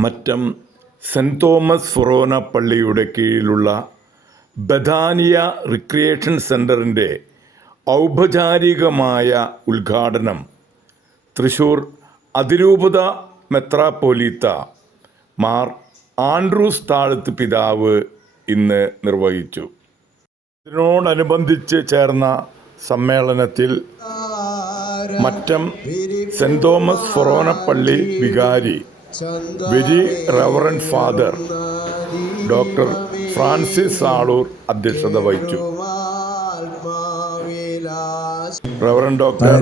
Mattam cent Thomas ഫൊറോന പള്ളിയുടെ കീഴിലുള്ള ബഥാനിയ recreation സെൻ്ററിൻ്റെ ഔപചാരികമായ ഉദ്ഘാടനം തൃശ്ശൂർ അതിരൂപത മെത്രാപ്പോലീത്ത മാർ ആൻഡ്രൂസ് താഴത്ത് പിതാവ് ഇന്ന് നിർവഹിച്ചു. ഇതിനോടനുബന്ധിച്ച് ചേർന്ന സമ്മേളനത്തിൽ മറ്റം സെൻറ് തോമസ് ഫൊറോന പള്ളി വികാരി very reverend father doctor Francis Aloor അധ്യക്ഷത വഹിച്ചു. Reverend doctor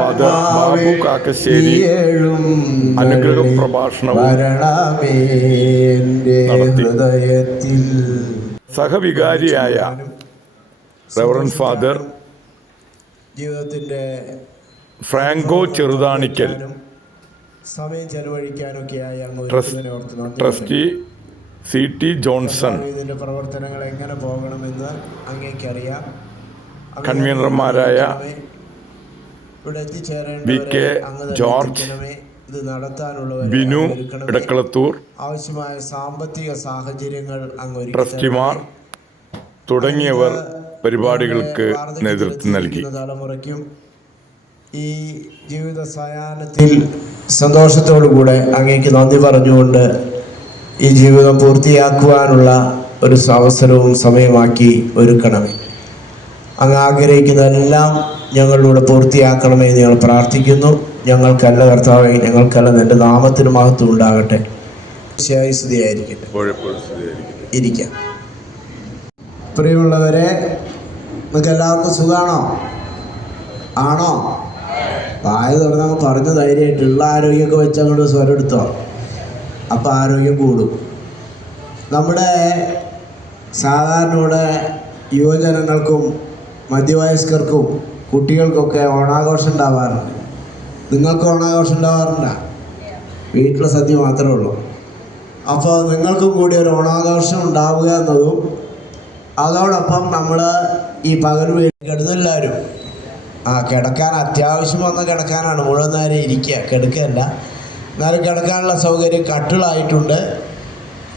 father Babu Kakkassery അനുഗ്രഹ പ്രഭാഷണവും നടത്തി. സഹവികാരിയായ റവറൻഡ് ഫാദർ ജീവിതത്തിൻ്റെ ഫ്രാങ്കോ ചെറുതാണിക്കൽ, സമയം ചെലവഴിക്കാനൊക്കെയായി ട്രസ്റ്റി CT ജോൺസൺ, ഇതിൻ്റെ പ്രവർത്തനങ്ങൾ എങ്ങനെ പോകണമെന്ന് അങ്ങേക്കറിയാം. കൺവീനർമാരായ ഇവിടെ എത്തിച്ചേരേണ്ട VK ജോർജ്, ഇത് നടത്താനുള്ള ബിനു ഇടക്കളത്തൂർ, ആവശ്യമായ സാമ്പത്തിക സാഹചര്യങ്ങൾ ട്രസ്റ്റിമാർ തുടങ്ങിയവർ പരിപാടികൾക്ക് നേതൃത്വം നൽകി. തലമുറയ്ക്കും ഈ ജീവിത സായാഹ്നത്തിൽ സന്തോഷത്തോടുകൂടെ അങ്ങേക്ക് നന്ദി പറഞ്ഞുകൊണ്ട് ഈ ജീവിതം പൂർത്തിയാക്കുവാനുള്ള ഒരു അവസരവും സമയമാക്കി ഒരുക്കണമേ. അങ്ങ് ആഗ്രഹിക്കുന്നതെല്ലാം ഞങ്ങളിലൂടെ പൂർത്തിയാക്കണമേ എന്ന് ഞങ്ങൾ പ്രാർത്ഥിക്കുന്നു. ഞങ്ങൾക്കല്ല കർത്താവേ, ഞങ്ങൾക്കല്ല നിന്റെ നാമത്തിന് മഹത്വം ഉണ്ടാകട്ടെ. സ്തുതിയായിരിക്കട്ടെ. ഇരിക്കാം. പ്രിയമുള്ളവരെ, നിങ്ങൾക്ക് എല്ലാവർക്കും സുഖമാണോ? ആണോ? വായ തുറന്നങ്ങ് പറഞ്ഞ് ധൈര്യമായിട്ടുള്ള ആരോഗ്യമൊക്കെ വെച്ച് അങ്ങോട്ട് സ്വരെടുത്തോ. അപ്പം ആരോഗ്യം കൂടും. നമ്മുടെ സാധാരണ ഇവിടെ യുവജനങ്ങൾക്കും മധ്യവയസ്കർക്കും കുട്ടികൾക്കൊക്കെ ഓണാഘോഷം ഉണ്ടാവാറുണ്ട്. നിങ്ങൾക്ക് ഓണാഘോഷം ഉണ്ടാവാറുണ്ടോ? വീട്ടിലെ സദ്യ മാത്രമേ ഉള്ളൂ. അപ്പോൾ നിങ്ങൾക്കും കൂടി ഒരു ഓണാഘോഷം ഉണ്ടാവുക എന്നതും അതോടൊപ്പം നമ്മൾ ഈ പകൽ കിടന്നെല്ലാവരും കിടക്കാൻ അത്യാവശ്യം വന്ന് കിടക്കാനാണ്, മുഴുവൻ നേരം ഇരിക്കുക, കിടക്കുകയല്ല. എന്നാലും കിടക്കാനുള്ള സൗകര്യം കട്ടിളായിട്ടുണ്ട്.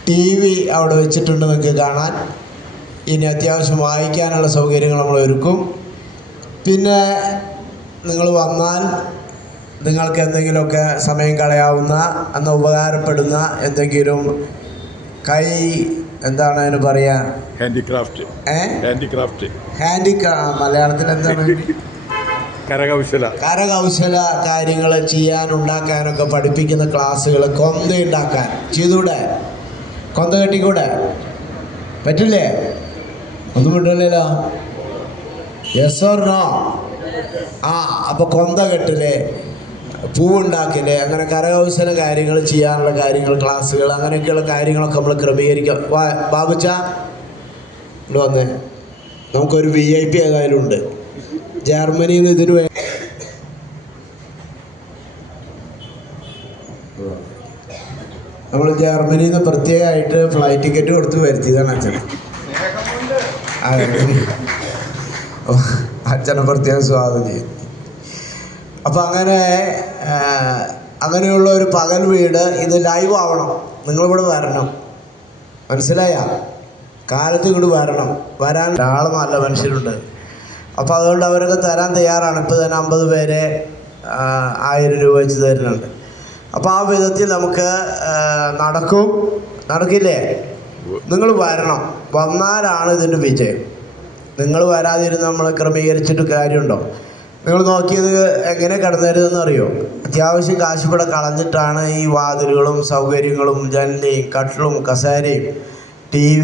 TV അവിടെ വെച്ചിട്ടുണ്ട് നിങ്ങൾക്ക് കാണാൻ. ഇനി അത്യാവശ്യം വായിക്കാനുള്ള സൗകര്യങ്ങൾ നമ്മൾ ഒരുക്കും. പിന്നെ നിങ്ങൾ വന്നാൽ നിങ്ങൾക്ക് എന്തെങ്കിലുമൊക്കെ സമയം കളയാവുന്ന അന്ന് ഉപകാരപ്പെടുന്ന എന്തെങ്കിലും എന്താണ് അതിന് പറയുക, മലയാളത്തിൽ എന്താണ്, കരകൗശല കാര്യങ്ങൾ ചെയ്യാൻ ഉണ്ടാക്കാനൊക്കെ പഠിപ്പിക്കുന്ന ക്ലാസ്സുകൾ. കൊന്ത ഉണ്ടാക്കാൻ ചെയ്തൂടെ? കൊന്ത കെട്ടിക്കൂടെ? പറ്റില്ലേ? ഒന്നും വിട്ടില്ലല്ലോ. Yes or no? അപ്പോൾ കൊന്ത കെട്ടില്ലേ, പൂവുണ്ടാക്കില്ലേ, അങ്ങനെ കരകൗശല കാര്യങ്ങൾ ചെയ്യാനുള്ള കാര്യങ്ങൾ, ക്ലാസ്സുകൾ, അങ്ങനെയൊക്കെയുള്ള കാര്യങ്ങളൊക്കെ നമ്മൾ ക്രമീകരിക്കാം. ബാബുച്ച ഇവിടെ വന്നേ. നമുക്കൊരു VIP ഏതായാലും ഉണ്ട് ജർമ്മനിയിൽ നിന്ന്. ഇതിന് നമ്മൾ ജർമ്മനിയിൽ നിന്ന് പ്രത്യേകമായിട്ട് ഫ്ലൈറ്റ് ടിക്കറ്റ് കൊടുത്ത് വരുത്തിയതാണ് അച്ഛനെ. അച്ഛനെ പ്രത്യേകം സ്വാഗതം ചെയ്യും. അപ്പം അങ്ങനെയുള്ള ഒരു പകൽ വീട് ഇത് ലൈവ് ആവണം. നിങ്ങളിവിടെ വരണം, മനസ്സിലായ? കാലത്ത് ഇങ്ങോട്ട് വരാൻ ധാരാളം നല്ല മനുഷ്യരുണ്ട്. അപ്പോൾ അതുകൊണ്ട് അവരൊക്കെ തരാൻ തയ്യാറാണ്. ഇപ്പോൾ തന്നെ 50 പേരെ 1000 രൂപ വെച്ച് തരുന്നുണ്ട്. അപ്പോൾ ആ വിധത്തിൽ നമുക്ക് നടക്കില്ലേ? നിങ്ങൾ വരണം. വന്നാലാണ് ഇതിൻ്റെ വിജയം. നിങ്ങൾ വരാതിരുന്ന് നമ്മൾ ക്രമീകരിച്ചിട്ട് കാര്യമുണ്ടോ? നിങ്ങൾ നോക്കിയത് എങ്ങനെ കടന്നരുതെന്ന് അറിയോ? അത്യാവശ്യം കാശ് ഇവിടെ കളഞ്ഞിട്ടാണ് ഈ വാതിലുകളും സൗകര്യങ്ങളും ജനലയും കട്ടിലും കസേരയും TV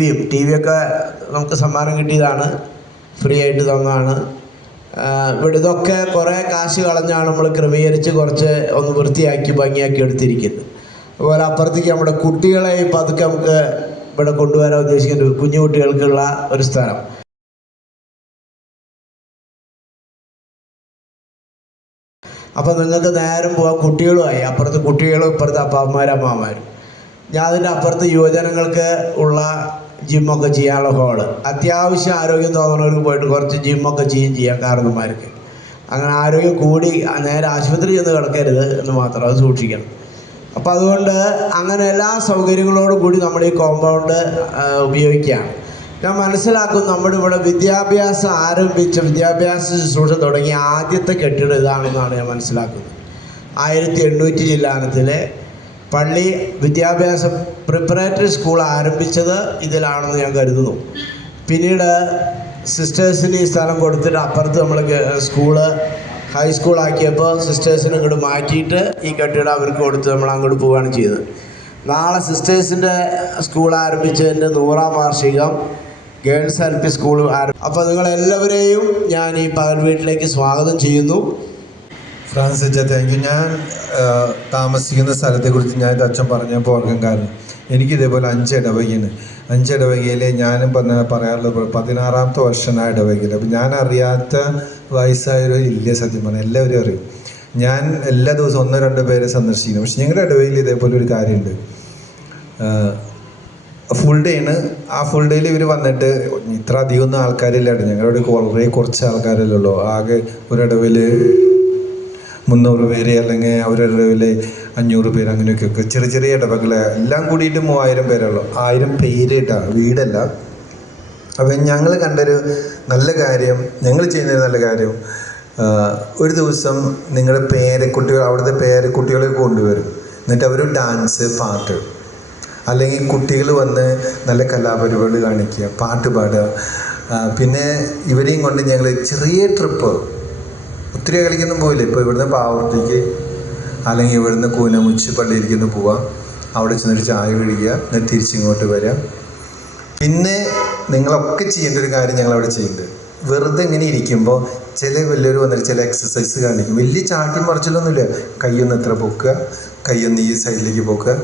ഒക്കെ നമുക്ക് സമ്മാനം കിട്ടിയതാണ്, ഫ്രീ ആയിട്ട് തന്നതാണ്. ഇവിടെ ഇതൊക്കെ കുറേ കാശ് കളഞ്ഞാണ് നമ്മൾ ക്രമീകരിച്ച് കുറച്ച് ഒന്ന് വൃത്തിയാക്കി ഭംഗിയാക്കി എടുത്തിരിക്കുന്നത്. അതുപോലെ അപ്പുറത്തേക്ക് നമ്മുടെ കുട്ടികളെ പതുക്കെ നമുക്ക് ഇവിടെ കൊണ്ടുവരാൻ ഉദ്ദേശിക്കുന്നത്, കുഞ്ഞു കുട്ടികൾക്കുള്ള ഒരു സ്ഥലം. അപ്പോൾ നിങ്ങൾക്ക് നേരം പോകാൻ കുട്ടികളുമായി, അപ്പുറത്ത് കുട്ടികളും ഇപ്പുറത്ത് അപ്പാപ്പന്മാരും അമ്മമാരും. ഞാൻ അതിൻ്റെ അപ്പുറത്ത് യുവജനങ്ങൾക്ക് ഉള്ള ജിമ്മൊക്കെ ചെയ്യാനുള്ള ഹോള്. അത്യാവശ്യം ആരോഗ്യം തോന്നുന്നവർക്ക് പോയിട്ട് കുറച്ച് ജിമ്മൊക്കെ ചെയ്യാം കാരണന്മാർക്ക്. അങ്ങനെ ആരോഗ്യം കൂടി നേരെ ആശുപത്രി ചെന്ന് കിടക്കരുത് എന്ന് മാത്രം, അത് സൂക്ഷിക്കണം. അപ്പോൾ അതുകൊണ്ട് അങ്ങനെ എല്ലാ സൗകര്യങ്ങളോടും കൂടി നമ്മൾ ഈ കോമ്പൗണ്ട് ഉപയോഗിക്കുകയാണ്. ഞാൻ മനസ്സിലാക്കും നമ്മുടെ ഇവിടെ വിദ്യാഭ്യാസം ആരംഭിച്ച വിദ്യാഭ്യാസ ശുശ്രൂഷ തുടങ്ങിയ ആദ്യത്തെ കെട്ടിടം ഇതാണെന്നാണ് ഞാൻ മനസ്സിലാക്കുന്നത്. 1800 ചില്ലാനത്തിലെ പള്ളി വിദ്യാഭ്യാസ പ്രിപ്പറേറ്ററി സ്കൂൾ ആരംഭിച്ചത് ഇതിലാണെന്ന് ഞാൻ കരുതുന്നു. പിന്നീട് സിസ്റ്റേഴ്സിന് ഈ സ്ഥലം കൊടുത്തിട്ട് അപ്പുറത്ത് നമ്മൾ സ്കൂള് ഹൈസ്കൂളാക്കിയപ്പോൾ സിസ്റ്റേഴ്സിന് ഇങ്ങോട്ട് മാറ്റിയിട്ട് ഈ കെട്ടിടം അവർക്ക് കൊടുത്ത് നമ്മൾ അങ്ങോട്ട് പോവുകയാണ് ചെയ്തത്. നാളെ സിസ്റ്റേഴ്സിൻ്റെ സ്കൂൾ ആരംഭിച്ചതിൻ്റെ 100ാം വാർഷികം ഗേൾസ് LP സ്കൂൾ അപ്പോൾ നിങ്ങളെല്ലാവരെയും ഞാൻ ഈ പകൽ വീട്ടിലേക്ക് സ്വാഗതം ചെയ്യുന്നു. Francis thank you. ഞാൻ താമസിക്കുന്ന സ്ഥലത്തെക്കുറിച്ച് ഞാൻ അച്ഛൻ പറഞ്ഞപ്പോൾ ഓർക്കാൻ കാരണം എനിക്കിതേപോലെ 5 ഇടവകയാണ്. 5 ഇടവകയിൽ ഞാനും പറയാറുള്ളത് 16ാമത്തെ വർഷമാണ് ഇടവകയിൽ. അപ്പോൾ ഞാൻ അറിയാത്ത വയസ്സായവരും ഇല്ല, സത്യം പറഞ്ഞാൽ എല്ലാവരും അറിയും. ഞാൻ എല്ലാ ദിവസവും 1-2 പേരെ സന്ദർശിക്കുന്നു. പക്ഷെ ഞങ്ങളുടെ ഇടവകയിൽ ഇതേപോലെ ഒരു കാര്യമുണ്ട്. ഫുൾ ഡേ ആണ്. ആ ഫുൾ ഡേയിൽ ഇവർ വന്നിട്ട് ഇത്ര അധികമൊന്നും ആൾക്കാരില്ലാണ്ട് ഞങ്ങളുടെ വളരെ കുറച്ച് ആൾക്കാരല്ലേ ഉള്ളൂ. ആകെ ഒരിടവിൽ 300 പേര് അല്ലെങ്കിൽ അവരിടവിൽ 500 പേര് അങ്ങനെയൊക്കെ ചെറിയ ചെറിയ ഇടവകൾ എല്ലാം കൂടിയിട്ട് 3000 പേരുള്ളൂ. 1000 പേരിട്ടാണ്, വീടല്ല. അപ്പം ഞങ്ങൾ കണ്ടൊരു നല്ല കാര്യം, ഞങ്ങൾ ചെയ്യുന്നൊരു നല്ല കാര്യം, ഒരു ദിവസം നിങ്ങളുടെ പേരക്കുട്ടികൾ അവിടുത്തെ പേരക്കുട്ടികളെ കൊണ്ടുവരും. എന്നിട്ട് അവർ ഡാൻസ്, പാട്ട്, അല്ലെങ്കിൽ കുട്ടികൾ വന്ന് നല്ല കലാപരിപാടി കാണിക്കുക, പാട്ട് പാടുക. പിന്നെ ഇവരെയും കൊണ്ട് ഞങ്ങൾ ചെറിയ ട്രിപ്പ്, ഒത്തിരി കളിക്കൊന്നും പോയില്ല. ഇപ്പോൾ ഇവിടുന്ന് പാവർട്ടിക്ക് അല്ലെങ്കിൽ ഇവിടുന്ന് കൂനമുച്ച് പള്ളിയിലേക്കൊന്ന് പോവാം, അവിടെ ചെന്നൊരു ചായ കഴിക്കുക, എന്നിട്ട് തിരിച്ചിങ്ങോട്ട് വരാം. പിന്നെ നിങ്ങളൊക്കെ ചെയ്യേണ്ട ഒരു കാര്യം ഞങ്ങളവിടെ ചെയ്യുന്നുണ്ട്. വെറുതെ ഇങ്ങനെ ഇരിക്കുമ്പോൾ ചില വലിയൊരു വന്നിട്ട് ചില എക്സസൈസ് കാണിക്കും. വലിയ ചാട്ടി മറിച്ചിലൊന്നുമില്ല. കൈയൊന്ന് എത്ര പൊക്കുക, കൈയൊന്ന് ഈ സൈഡിലേക്ക് പോക്കുക,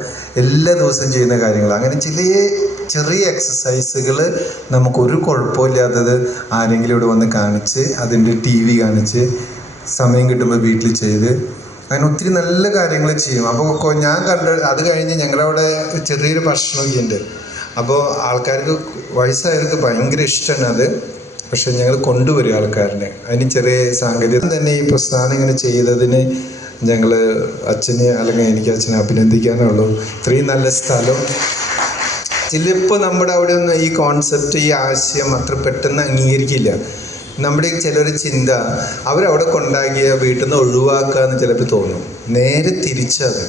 എല്ലാ ദിവസവും ചെയ്യുന്ന കാര്യങ്ങൾ. അങ്ങനെ ചെറിയ എക്സസൈസുകൾ നമുക്കൊരു കുഴപ്പമില്ലാത്തത് ആരെങ്കിലും ഇവിടെ വന്ന് കാണിച്ച് അതിൻ്റെ TV കാണിച്ച് സമയം കിട്ടുമ്പോൾ വീട്ടിൽ ചെയ്ത് അങ്ങനെ ഒത്തിരി നല്ല കാര്യങ്ങൾ ചെയ്യും. അപ്പോൾ ഞാൻ അത് കഴിഞ്ഞ് ഞങ്ങളവിടെ ചെറിയൊരു ഭക്ഷണമൊക്കെ ഉണ്ട്. അപ്പോൾ ആൾക്കാർക്ക് വയസ്സായവർക്ക് ഭയങ്കര ഇഷ്ടമാണ് അത്. പക്ഷെ ഞങ്ങൾ കൊണ്ടുവരും ആൾക്കാരനെ. അതിന് ചെറിയ സാങ്കേതികം തന്നെ ഈ പ്രസ്ഥാനം ഇങ്ങനെ ചെയ്തതിന് ഞങ്ങൾ അച്ഛനെ അല്ലെങ്കിൽ എനിക്ക് അച്ഛനെ അഭിനന്ദിക്കാനുള്ളൂ. ഇത്രയും നല്ല സ്ഥലം. ചിലപ്പോൾ നമ്മുടെ അവിടെ ഒന്നും ഈ കോൺസെപ്റ്റ്, ഈ ആശയം അത്ര പെട്ടെന്ന് അംഗീകരിക്കില്ല. നമ്മുടെ ചിലൊരു ചിന്ത അവരവിടെ കൊണ്ടാക്കിയ വീട്ടിൽ നിന്ന് ഒഴിവാക്കുക എന്ന് ചിലപ്പോൾ തോന്നും. നേരെ തിരിച്ചത്.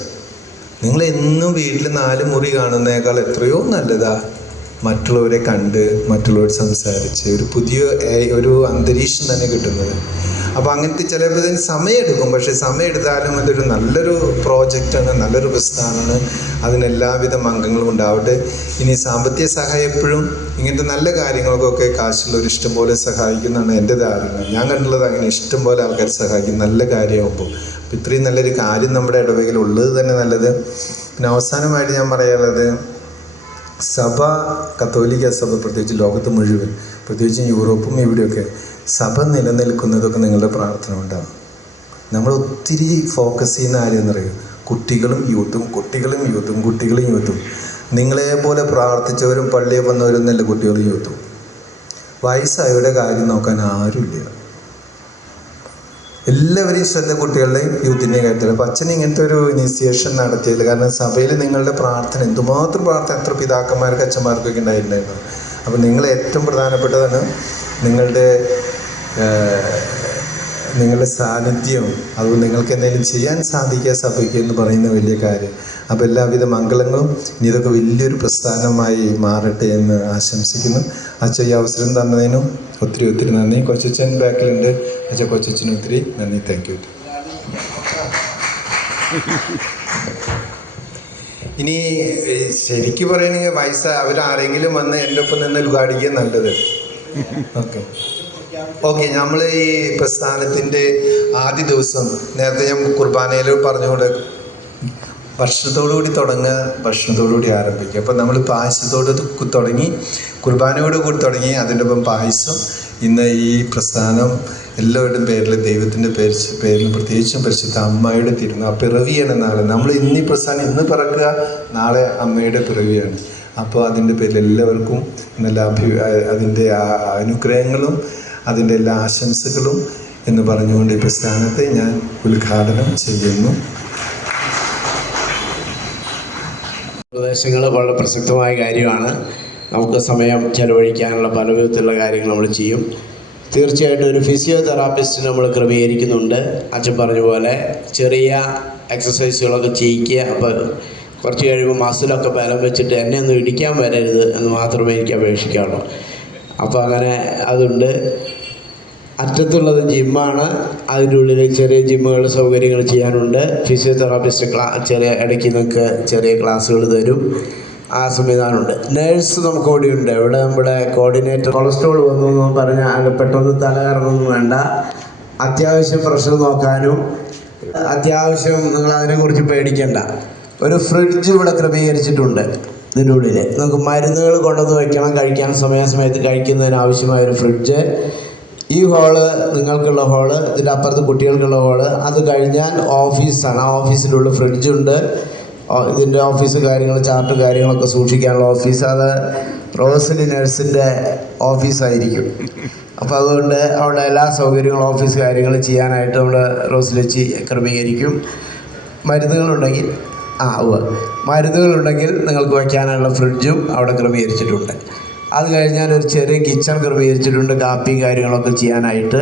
നിങ്ങളെന്നും വീട്ടിൽ 4 മുറി കാണുന്നതിനേക്കാൾ എത്രയോ നല്ലതാ മറ്റുള്ളവരെ കണ്ട് മറ്റുള്ളവർ സംസാരിച്ച് ഒരു അന്തരീക്ഷം തന്നെ കിട്ടുന്നത്. അപ്പോൾ അങ്ങനത്തെ ചിലപ്പോൾ ഇതിന് സമയമെടുക്കും. പക്ഷേ സമയമെടുത്താലും അതൊരു നല്ലൊരു പ്രോജക്റ്റാണ്, നല്ലൊരു പ്രസ്ഥാനമാണ്. അതിനെല്ലാവിധ അംഗങ്ങളും ഉണ്ടാവട്ടെ. ഇനി സാമ്പത്തിക സഹായം എപ്പോഴും ഇങ്ങനത്തെ നല്ല കാര്യങ്ങൾക്കൊക്കെ കാശുള്ളവർ ഇഷ്ടം പോലെ സഹായിക്കുന്നതാണ് എൻ്റെ ധാരണ. ഞാൻ കണ്ടുള്ളത് അങ്ങനെ ഇഷ്ടം പോലെ ആൾക്കാർ സഹായിക്കും നല്ല കാര്യമാകുമ്പോൾ. അപ്പോൾ ഇത്രയും നല്ലൊരു കാര്യം നമ്മുടെ ഇടവകയിൽ ഉള്ളത് തന്നെ നല്ലത്. പിന്നെ അവസാനമായിട്ട് ഞാൻ പറയാനുള്ളത്, സഭ, കത്തോലിക്ക സഭ പ്രത്യേകിച്ച് ലോകത്ത് മുഴുവൻ, പ്രത്യേകിച്ച് യൂറോപ്പും ഇവിടെയൊക്കെ സഭ നിലനിൽക്കുന്നതൊക്കെ നിങ്ങളുടെ പ്രാർത്ഥന ഉണ്ടാകും. നമ്മൾ ഒത്തിരി ഫോക്കസ് ചെയ്യുന്ന ആരെയെന്നറിയും, കുട്ടികളും യൂത്തും. നിങ്ങളെപ്പോലെ പ്രാർത്ഥിച്ചവരും പള്ളിയിൽ വന്നവരൊന്നല്ല കുട്ടികളും യൂത്തും. വയസ്സായവരുടെ കാര്യം നോക്കാൻ ആരുമില്ല. എല്ലാവരെയും ശ്രദ്ധ കുട്ടികളുടെയും യൂത്തിൻ്റെയും കാര്യത്തിൽ. അപ്പം അച്ഛൻ ഇങ്ങനത്തെ ഒരു ഇനീസിയേഷൻ നടത്തിയില്ല. കാരണം സഭയിൽ നിങ്ങളുടെ പ്രാർത്ഥന, എന്തുമാത്രം പ്രാർത്ഥന എത്ര പിതാക്കന്മാർക്കും അച്ഛന്മാർക്കൊക്കെ ഉണ്ടായിട്ടുണ്ടായിരുന്നു. അപ്പം നിങ്ങൾ ഏറ്റവും പ്രധാനപ്പെട്ടതാണ് നിങ്ങളുടെ സാന്നിധ്യം. അതുകൊണ്ട് നിങ്ങൾക്ക് എന്തെങ്കിലും ചെയ്യാൻ സാധിക്കുക സഭയ്ക്ക് എന്ന് പറയുന്ന വലിയ കാര്യം. അപ്പോൾ എല്ലാവിധ മംഗളങ്ങളും ഇനി ഇതൊക്കെ വലിയൊരു പ്രസ്ഥാനമായി മാറട്ടെ എന്ന് ആശംസിക്കുന്നു. അച്ഛൻ ഈ അവസരം തന്നതിനും ഒത്തിരി നന്ദി. കൊച്ചച്ഛൻ ബാക്കിലുണ്ട്. അച്ഛൻ കൊച്ചച്ഛനും ഒത്തിരി നന്ദി. Thank you. ഇനി ശരിക്കും പറയുകയാണെങ്കിൽ അവരാരെങ്കിലും വന്ന് എൻ്റെ ഒപ്പം നിന്ന് ഉദ്ഘാടിക്കുക നല്ലത്. ഓക്കെ നമ്മൾ ഈ പ്രസ്ഥാനത്തിൻ്റെ ആദ്യ ദിവസം നേരത്തെ ഞാൻ കുർബാനയിൽ പറഞ്ഞുകൊണ്ട് ഭക്ഷണത്തോടുകൂടി തുടങ്ങുക, ഭക്ഷണത്തോടുകൂടി ആരംഭിക്കുക. അപ്പോൾ നമ്മൾ പായസത്തോട് തുടങ്ങി, കുർബാനയോട് കൂടി തുടങ്ങി, അതിൻ്റെ ഒപ്പം പായസം. ഇന്ന് ഈ പ്രസ്ഥാനം എല്ലാവരുടെയും പേരിൽ, ദൈവത്തിൻ്റെ പേരിൽ പ്രത്യേകിച്ചും പരിശുദ്ധ അമ്മയുടെ തിരുനാൾ പിറവിയാണ് നാളെ. നമ്മൾ ഇന്ന് ഈ പ്രസ്ഥാനം ഇന്ന് പിറക്കുക, നാളെ അമ്മയുടെ പിറവിയാണ്. അപ്പോൾ അതിൻ്റെ പേരിൽ എല്ലാവർക്കും നല്ല അതിൻ്റെ അനുഗ്രഹങ്ങളും അതിൻ്റെ എല്ലാ ആശംസകളും എന്ന് പറഞ്ഞുകൊണ്ട് ഈ പ്രസ്ഥാനത്തെ ഞാൻ ഉദ്ഘാടനം ചെയ്യുന്നു. നിർദ്ദേശങ്ങൾ വളരെ പ്രസക്തമായ കാര്യമാണ്. നമുക്ക് സമയം ചെലവഴിക്കാനുള്ള പല വിധത്തിലുള്ള കാര്യങ്ങൾ നമ്മൾ ചെയ്യും. തീർച്ചയായിട്ടും ഒരു ഫിസിയോതെറാപ്പിസ്റ്റ് നമ്മൾ ക്രമീകരിക്കുന്നുണ്ട്. അച്ഛൻ പറഞ്ഞ പോലെ ചെറിയ എക്സസൈസുകളൊക്കെ ചെയ്യിക്കുക. അപ്പോൾ കുറച്ച് കഴിയുമ്പോൾ മസിലൊക്കെ ബലം വെച്ചിട്ട് എന്നെ ഒന്നും ഇടിക്കാൻ വരരുത് എന്ന് മാത്രമേ എനിക്ക് അപേക്ഷിക്കാറുള്ളൂ. അപ്പോൾ അങ്ങനെ അതുണ്ട്. അറ്റത്തുള്ളത് ജിമ്മാണ്. അതിൻ്റെ ഉള്ളിൽ ചെറിയ ജിമ്മുകൾ സൗകര്യങ്ങൾ ചെയ്യാനുണ്ട്. ഫിസിയോതെറാപ്പിസ്റ്റ് ചെറിയ ഇടയ്ക്ക് നിങ്ങൾക്ക് ചെറിയ ക്ലാസ്സുകൾ തരും. ആ സംവിധാനമുണ്ട്. നേഴ്സ് നമുക്ക് ഓടിയുണ്ട്. ഇവിടെ നമ്മുടെ കോർഡിനേറ്റർ കൊളസ്ട്രോൾ വന്നു എന്ന് പറഞ്ഞാൽ പെട്ടെന്ന് തലകറങ്ങൊന്നും വേണ്ട. അത്യാവശ്യം പ്രഷർ നോക്കാനും അത്യാവശ്യം നിങ്ങൾ അതിനെക്കുറിച്ച് പേടിക്കേണ്ട. ഒരു ഫ്രിഡ്ജ് ഇവിടെ ക്രമീകരിച്ചിട്ടുണ്ട്. ഇതിൻ്റെ ഉള്ളിൽ നമുക്ക് മരുന്നുകൾ കൊണ്ടുവന്ന് വയ്ക്കണം, കഴിക്കാൻ സമയാസമയത്ത് കഴിക്കുന്നതിന് ആവശ്യമായ ഒരു ഫ്രിഡ്ജ്. ഈ ഹോള് നിങ്ങൾക്കുള്ള ഹോള്, ഇതിൻ്റെ അപ്പുറത്ത് കുട്ടികൾക്കുള്ള ഹോള്. അത് കഴിഞ്ഞാൽ ഓഫീസാണ്. ആ ഓഫീസിലുള്ള ഫ്രിഡ്ജുണ്ട്. ഇതിൻ്റെ ഓഫീസ് കാര്യങ്ങൾ, ചാർട്ട് കാര്യങ്ങളൊക്കെ സൂക്ഷിക്കാനുള്ള ഓഫീസ്. അത് റോസ്ലി നഴ്സിൻ്റെ ഓഫീസായിരിക്കും. അപ്പോൾ അതുകൊണ്ട് അവിടെ എല്ലാ സൗകര്യങ്ങളും ഓഫീസ് കാര്യങ്ങൾ ചെയ്യാനായിട്ട് നമ്മുടെ റോസ്ലി ക്രമീകരിക്കും. മരുന്നുകളുണ്ടെങ്കിൽ മരുന്നുകളുണ്ടെങ്കിൽ നിങ്ങൾക്ക് വയ്ക്കാനുള്ള ഫ്രിഡ്ജും അവിടെ ക്രമീകരിച്ചിട്ടുണ്ട്. അത് കഴിഞ്ഞാൽ ഒരു ചെറിയ കിച്ചൺ ക്രമീകരിച്ചിട്ടുണ്ട്, കാപ്പിയും കാര്യങ്ങളൊക്കെ ചെയ്യാനായിട്ട്.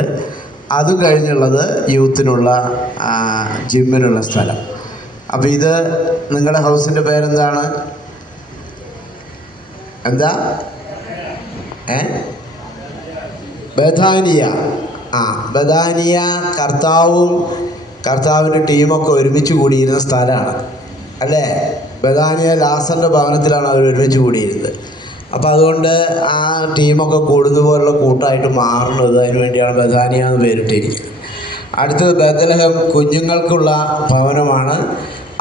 അത് കഴിഞ്ഞുള്ളത് യൂത്തിനുള്ള ജിമ്മിനുള്ള സ്ഥലം. അപ്പോൾ ഇത് നിങ്ങളുടെ ഹൗസിൻ്റെ പേരെന്താണ്? എന്താ? ബഥാനിയ. ബഥാനിയ കർത്താവിൻ്റെ ടീമൊക്കെ ഒരുമിച്ച് കൂടിയിരുന്ന സ്ഥലമാണ് അല്ലേ? ബഥാനിയ ലാസറിൻ്റെ ഭവനത്തിലാണ് അവർ ഒരുമിച്ച് കൂടിയിരുന്നത്. അപ്പോൾ അതുകൊണ്ട് ആ ടീമൊക്കെ കൂടുന്നതുപോലുള്ള കൂട്ടമായിട്ട് മാറുന്നത് അതിന് വേണ്ടിയാണ് ബഥാനിയ എന്ന് പേരിട്ടിരിക്കുന്നത്. അടുത്തത് ബethlehem കുഞ്ഞുങ്ങൾക്കുള്ള ഭവനമാണ്.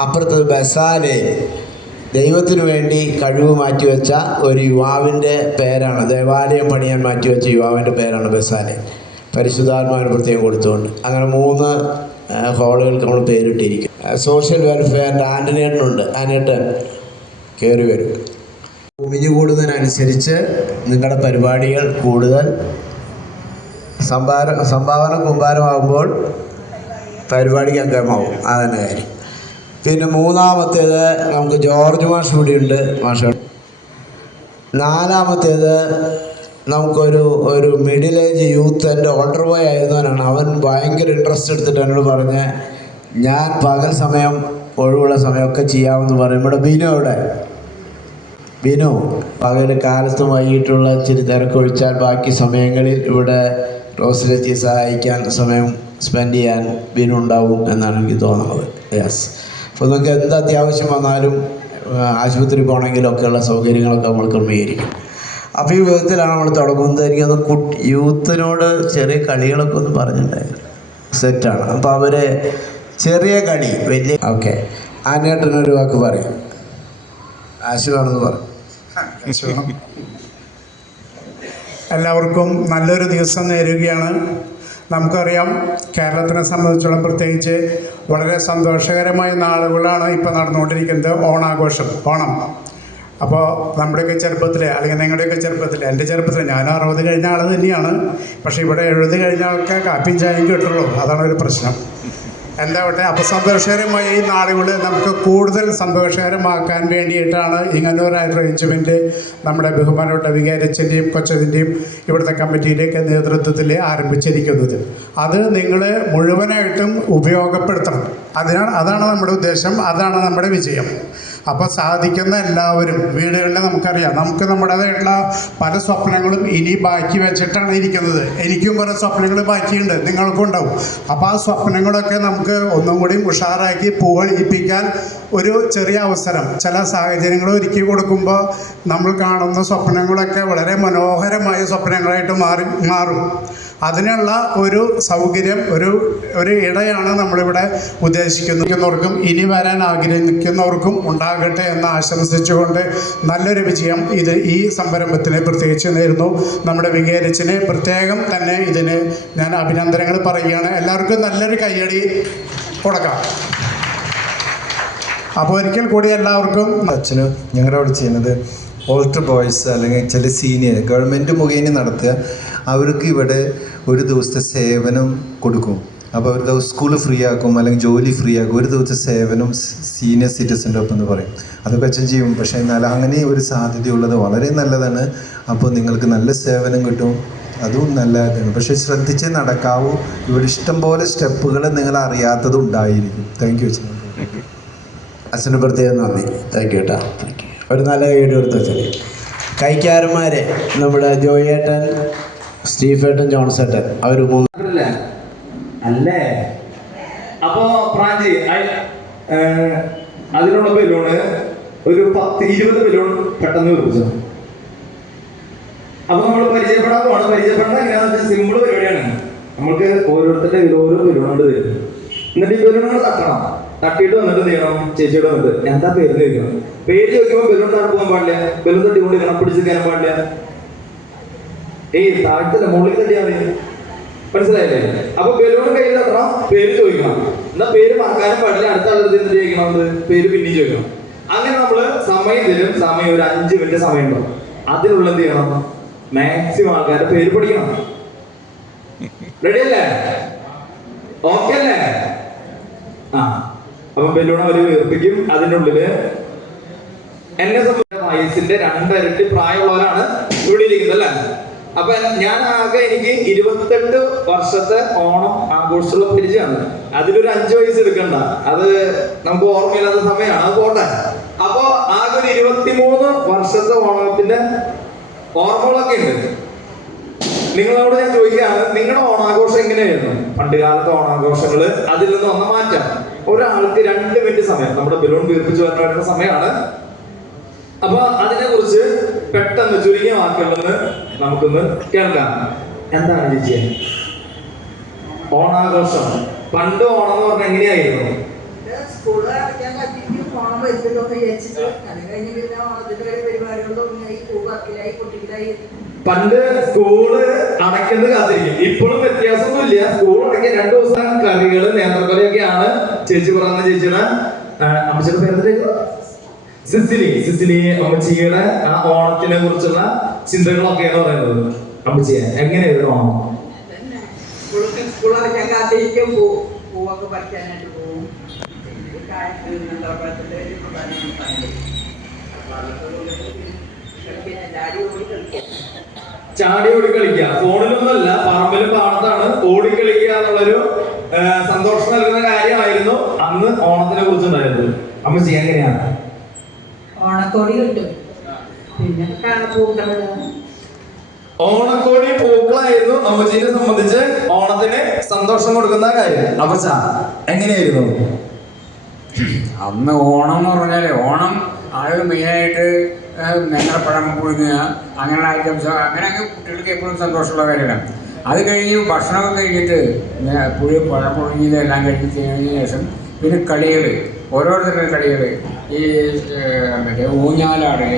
അപ്പുറത്തത് ബെസാലേൽ, ദൈവത്തിനു വേണ്ടി കഴിവ് മാറ്റിവെച്ച ഒരു യുവാവിൻ്റെ പേരാണ്. ദേവാലയം പണിയാൻ മാറ്റിവെച്ച യുവാവിൻ്റെ പേരാണ് ബെസാലേൽ. പരിശുദ്ധാത്മാവിന് പ്രത്യേകം കൊടുത്തുകൊണ്ട് അങ്ങനെ 3 ഹോളുകൾക്ക് നമ്മൾ പേരിട്ടിരിക്കും. സോഷ്യൽ വെൽഫെയറിൻ്റെ ആൻ്റണിയേട്ടനുണ്ട്. ആൻ്റണിയേട്ടൻ കയറി വരും. കുമിഞ്ഞു കൂടുന്നതിനനുസരിച്ച് നിങ്ങളുടെ പരിപാടികൾ കൂടുതൽ സംഭാവന കുമ്പാരമാകുമ്പോൾ പരിപാടിക്ക് അംഗമാവും. അതന്നെ കാര്യം. പിന്നെ 3-മത്തേത് നമുക്ക് ജോർജ് മാഷ് കൂടിയുണ്ട്. മാഷ് 4-മത്തേത് നമുക്കൊരു മിഡിൽ ഏജ് യൂത്ത്, എൻ്റെ ഓൾഡർ ബോയ് ആയിരുന്നവനാണ്. അവൻ ഭയങ്കര ഇൻട്രസ്റ്റ് എടുത്തിട്ട് എന്നോട് പറഞ്ഞ് ഞാൻ പകൽ സമയം ഒഴിവുള്ള സമയമൊക്കെ ചെയ്യാമെന്ന് പറയും. ഇവിടെ ബിനു പകൽ കാലത്തും വൈകിട്ടുള്ള ഇച്ചിരി തിരക്കൊഴിച്ചാൽ ബാക്കി സമയങ്ങളിൽ ഇവിടെ റോസ്ലി സഹായിക്കാൻ സമയം സ്പെൻഡ് ചെയ്യാൻ ബിനു ഉണ്ടാവും എന്നാണ് എനിക്ക് തോന്നുന്നത്. യെസ്. അപ്പോൾ നിങ്ങൾക്ക് എന്ത് അത്യാവശ്യം വന്നാലും ആശുപത്രി പോകണമെങ്കിലൊക്കെയുള്ള സൗകര്യങ്ങളൊക്കെ നമ്മൾ ക്രമീകരിക്കും. അപ്പോൾ ഈ വിധത്തിലാണ് നമ്മൾ തുടങ്ങുന്നത്. എനിക്കൊന്ന് യൂത്തിനോട് ചെറിയ കളികളൊക്കെ ഒന്ന് പറഞ്ഞിട്ടുണ്ടായിരുന്നു. സെറ്റാണ്. അപ്പോൾ അവർ ചെറിയ കളി വലിയ ഓക്കെ. ആനേട്ടനൊരു വാക്ക് പറയും. ആശുവാണെന്ന് പറയും. എല്ലാവർക്കും നല്ലൊരു ദിവസം നേരുകയാണ്. നമുക്കറിയാം, കേരളത്തിനെ സംബന്ധിച്ചോളം പ്രത്യേകിച്ച് വളരെ സന്തോഷകരമായ നാളുകളാണ് ഇപ്പോൾ നടന്നുകൊണ്ടിരിക്കുന്നത്. ഓണം. അപ്പോൾ നമ്മുടെയൊക്കെ ചെറുപ്പത്തിൽ, അല്ലെങ്കിൽ നിങ്ങളുടെയൊക്കെ ചെറുപ്പത്തിൽ, എൻ്റെ ചെറുപ്പത്തിൽ, ഞാൻ 60 കഴിഞ്ഞ ആൾ തന്നെയാണ്. പക്ഷേ ഇവിടെ 70 കഴിഞ്ഞ ആൾക്ക് കാപ്പിയും ചായയും കിട്ടുള്ളൂ. അതാണ് ഒരു പ്രശ്നം. എന്താവട്ടെ, അപ്പോൾ സന്തോഷകരമായ ഈ നാളുകൾ നമുക്ക് കൂടുതൽ സന്തോഷകരമാക്കാൻ വേണ്ടിയിട്ടാണ് ഇങ്ങനൊരു അറേഞ്ച്മെൻറ്റ് നമ്മുടെ ബഹുമാനപ്പെട്ട വികാരിച്ചൻ്റെയും കൊച്ചതിൻ്റെയും ഇവിടുത്തെ കമ്മിറ്റിയുടെയൊക്കെ നേതൃത്വത്തിൽ ആരംഭിച്ചിരിക്കുന്നത്. അത് നിങ്ങൾ മുഴുവനായിട്ടും ഉപയോഗപ്പെടുത്തണം. അതാണ് നമ്മുടെ ഉദ്ദേശം, അതാണ് നമ്മുടെ വിജയം. അപ്പോൾ സാധിക്കുന്ന എല്ലാവരും വീടുകളിൽ നമുക്കറിയാം, നമുക്ക് നമ്മുടേതായിട്ടുള്ള പല സ്വപ്നങ്ങളും ഇനി ബാക്കി വെച്ചിട്ടാണ് ഇരിക്കുന്നത്. എനിക്കും കുറേ സ്വപ്നങ്ങൾ ബാക്കിയുണ്ട്, നിങ്ങൾക്കും ഉണ്ടാവും. അപ്പോൾ ആ സ്വപ്നങ്ങളൊക്കെ നമുക്ക് ഒന്നും കൂടി ഉഷാറാക്കി പൂവണിയിപ്പിക്കാൻ ഒരു ചെറിയ അവസരം, ചില സാഹചര്യങ്ങൾ ഒരുക്കി കൊടുക്കുമ്പോൾ നമ്മൾ കാണുന്ന സ്വപ്നങ്ങളൊക്കെ വളരെ മനോഹരമായ സ്വപ്നങ്ങളായിട്ട് മാറും. അതിനുള്ള ഒരു സൗകര്യം, ഒരു ഇടയാണ് നമ്മളിവിടെ ഉദ്ദേശിക്കുന്നവർക്കും ഇനി വരാൻ ആഗ്രഹിക്കുന്നവർക്കും ഉണ്ടാകട്ടെ എന്ന് ആശംസിച്ചുകൊണ്ട് നല്ലൊരു വിജയം ഈ സംരംഭത്തിന് പ്രത്യേകിച്ച് നേരുന്നു. നമ്മുടെ വികാരിച്ചിന് പ്രത്യേകം തന്നെ ഇതിന് ഞാൻ അഭിനന്ദനങ്ങൾ പറയുകയാണ്. എല്ലാവർക്കും നല്ലൊരു കയ്യടി കൊടുക്കാം. അപ്പോൾ ഒരിക്കൽ കൂടി എല്ലാവർക്കും. അച്ഛനും ഞങ്ങളുടെ അവിടെ ചെയ്യുന്നത് ഓൾട്ടർ ബോയ്സ് അല്ലെങ്കിൽ ചില സീനിയർ ഗവൺമെൻറ് മുഖേന നടത്തുക. അവർക്ക് ഇവിടെ ഒരു ദിവസത്തെ സേവനം കൊടുക്കും. അപ്പോൾ ഒരു ദിവസം സ്കൂൾ ഫ്രീ ആക്കും, അല്ലെങ്കിൽ ജോലി ഫ്രീ ആക്കും, ഒരു ദിവസത്തെ സേവനം സീനിയർ സിറ്റിസൻ്റെ ഒപ്പം എന്ന് പറയും. അതൊക്കെ അച്ഛൻ ചെയ്യും. പക്ഷേ എന്നാൽ അങ്ങനെ ഒരു സാധ്യതയുള്ളത് വളരെ നല്ലതാണ്. അപ്പോൾ നിങ്ങൾക്ക് നല്ല സേവനം കിട്ടും, അതും നല്ലതാണ്. പക്ഷേ ശ്രദ്ധിച്ചേ നടക്കാവൂ. ഇവിടെ ഇഷ്ടംപോലെ സ്റ്റെപ്പുകൾ നിങ്ങൾ അറിയാത്തതും ഉണ്ടായിരിക്കും. താങ്ക് യു അച്ഛൻ. അച്ഛന് പ്രത്യേകം നന്ദി. താങ്ക് യു കേട്ടോ. ഒരു നല്ല കൈയ്യടി കൊടുത്തു അച്ഛന്. കൈക്കാരന്മാരെ നമ്മുടെ ജോയേട്ടൻ, സ്റ്റീഫേട്ടൻ, ജോൺസേട്ടൻ, അവർ മൂന്ന് അല്ലേ. അപ്പോ പ്രാഞ്ചി അതിനുള്ള ബലൂണ് ഒരു 10-20 ബലൂൺ പെട്ടെന്ന് വിളിച്ചു. അപ്പൊ നമ്മൾ പരിചയപ്പെടാൻ പോകണം. പരിചയപ്പെടുന്നത് എങ്ങനെയാണെന്ന് വെച്ചാൽ സിമ്പിൾ പരിപാടിയാണ്. നമ്മൾക്ക് ഓരോരുത്തരുടെ ഓരോ ബലൂണുണ്ട് തരും. എന്നിട്ട് ഈ ബലൂണുകൾ തട്ടണം. തട്ടിയിട്ട് വന്നിട്ട് എന്ത് ചെയ്യണം? ചേച്ചിയോട് വന്നിട്ട് എന്താ പേര് ചോദിക്കണം. പേര് ചോദിക്കുമ്പോൾ ബലൂൺ താഴെ പോകാൻ പാടില്ല, ബലൂൺ തട്ടിക്കൊണ്ടിരിക്കണം, പിടിച്ച് കയറാൻ പാടില്ല. താഴത്തല്ല, മുകളിൽ തട്ടിയാൽ മതി. മനസ്സിലായില്ലേ? അപ്പൊ ബലൂൺ കയ്യിൽ തട്ടണം, പേര് ചോദിക്കണം. എന്നാ പേര് മറക്കാനും പാടില്ല. അടുത്ത ആളുടെ എന്ത് ചോദിക്കണം? പേര് പിന്നെയും ചോദിക്കണം. അങ്ങനെ നമ്മള് സമയം തരും. സമയം ഒരു 5 മിനിറ്റ് സമയം ഉണ്ടാവും. അതിനുള്ള എന്ത് ചെയ്യണം? മാക്സിമം ആൾക്കാരുടെ പേര് പഠിക്കണം. റെഡി അല്ലേ? ഓക്കെ അല്ലേ? അപ്പൊ ബലൂൺ അവര് വീർപ്പിക്കും. അതിനുള്ളില് എന്നെ സംബന്ധിച്ച വയസ്സിന്റെ 2 ഇരട്ടി പ്രായമുള്ളവരാണ് ഇവിടെ ഇരിക്കുന്നത് അല്ലേ? അപ്പൊ ഞാൻ ആകെ എനിക്ക് 28 വർഷത്തെ ഓണം ആഘോഷമുള്ള പരിചയമാണ്. അതിലൊരു 5 വയസ്സ് എടുക്കണ്ട, അത് നമുക്ക് ഓർമ്മയില്ലാത്ത സമയമാണ്, അത് പോട്ടെ. അപ്പൊ ആകെ ഒരു 23 വർഷത്തെ ഓണത്തിന്റെ ഓർമ്മകളൊക്കെ ഉണ്ട്. നിങ്ങളോട് ഞാൻ ചോദിക്കുകയാണ്, നിങ്ങളുടെ ഓണാഘോഷം എങ്ങനെയായിരുന്നു? പണ്ട് കാലത്തെ ഓണാഘോഷങ്ങള്, അതിൽ നിന്ന് ഒന്ന് മാറ്റാം. ഒരാൾക്ക് 2 മിനിറ്റ് സമയം, നമ്മുടെ ബലൂൺ വീർപ്പിച്ചു വരുന്ന സമയമാണ്. അപ്പൊ അതിനെ കുറിച്ച് പെട്ടെന്ന് ചുരുങ്ങിയ വാക്കുകളൊന്ന് നമുക്കൊന്ന് കേൾക്കാം. എന്താണ് ചേച്ചി ഓണാഘോഷം? പണ്ട് ഓണം എന്ന് പറഞ്ഞാൽ എങ്ങനെയായിരുന്നു? പണ്ട് സ്കൂള് അടയ്ക്കുന്നത് കാത്തിരിക്കും. ഇപ്പോഴും വ്യത്യാസമൊന്നുമില്ല. സ്കൂൾ അടയ്ക്കാൻ 2 ദിവസം കറികള്, നേന്ത്രക്കറിയൊക്കെയാണ് ചേച്ചി പറയുന്ന. ചേച്ചിയുടെ അമ്മച്ചിയുടെ പേര് സിസിലി അമ്മച്ചിയുടെ ആ ഓണത്തിനെ കുറിച്ചുള്ള ചിന്തകളൊക്കെയാണ് പറയുന്നത്. അമ്മച്ചിയെ എങ്ങനെയായിരുന്നു ഓണം? ചാടി ഓടി കളിക്കുക, ഫോണിലൊന്നുമല്ല, പറമ്പിലും പാടത്താണ് ഓടിക്കളിക്കുക എന്നുള്ളൊരു സന്തോഷം നൽകുന്ന കാര്യമായിരുന്നു അന്ന് ഓണത്തിനെ കുറിച്ചുണ്ടായിരുന്നത്. അമ്മച്ചി എങ്ങനെയാണ്? ഓണക്കോടി കിട്ടും, പിന്നെ ഓണക്കോടി പൂക്കളായിരുന്നു അമ്മച്ചീനെ സംബന്ധിച്ച് ഓണത്തിന് സന്തോഷം കൊടുക്കുന്ന കാര്യം. അപ്പച്ച എങ്ങനെയായിരുന്നു അന്ന്? ഓണം എന്ന് പറഞ്ഞാൽ ഓണം ആളുകൾ മെയിനായിട്ട് നേന്ത്രപ്പഴം പുഴുങ്ങുക, അങ്ങനെയുള്ള ഐറ്റംസ്, അങ്ങനെയൊക്കെ കുട്ടികൾക്ക് എപ്പോഴും സന്തോഷമുള്ള കാര്യമാണ്. അത് കഴിഞ്ഞ് ഭക്ഷണമൊക്കെ കഴിഞ്ഞിട്ട് പഴം പുഴുങ്ങിയതെല്ലാം കഴിഞ്ഞതിന് ശേഷം പിന്നെ കളികൾ, ഓരോരുത്തരുടെ കളികൾ, ഈ മറ്റേ ഊഞ്ഞാലാടൽ,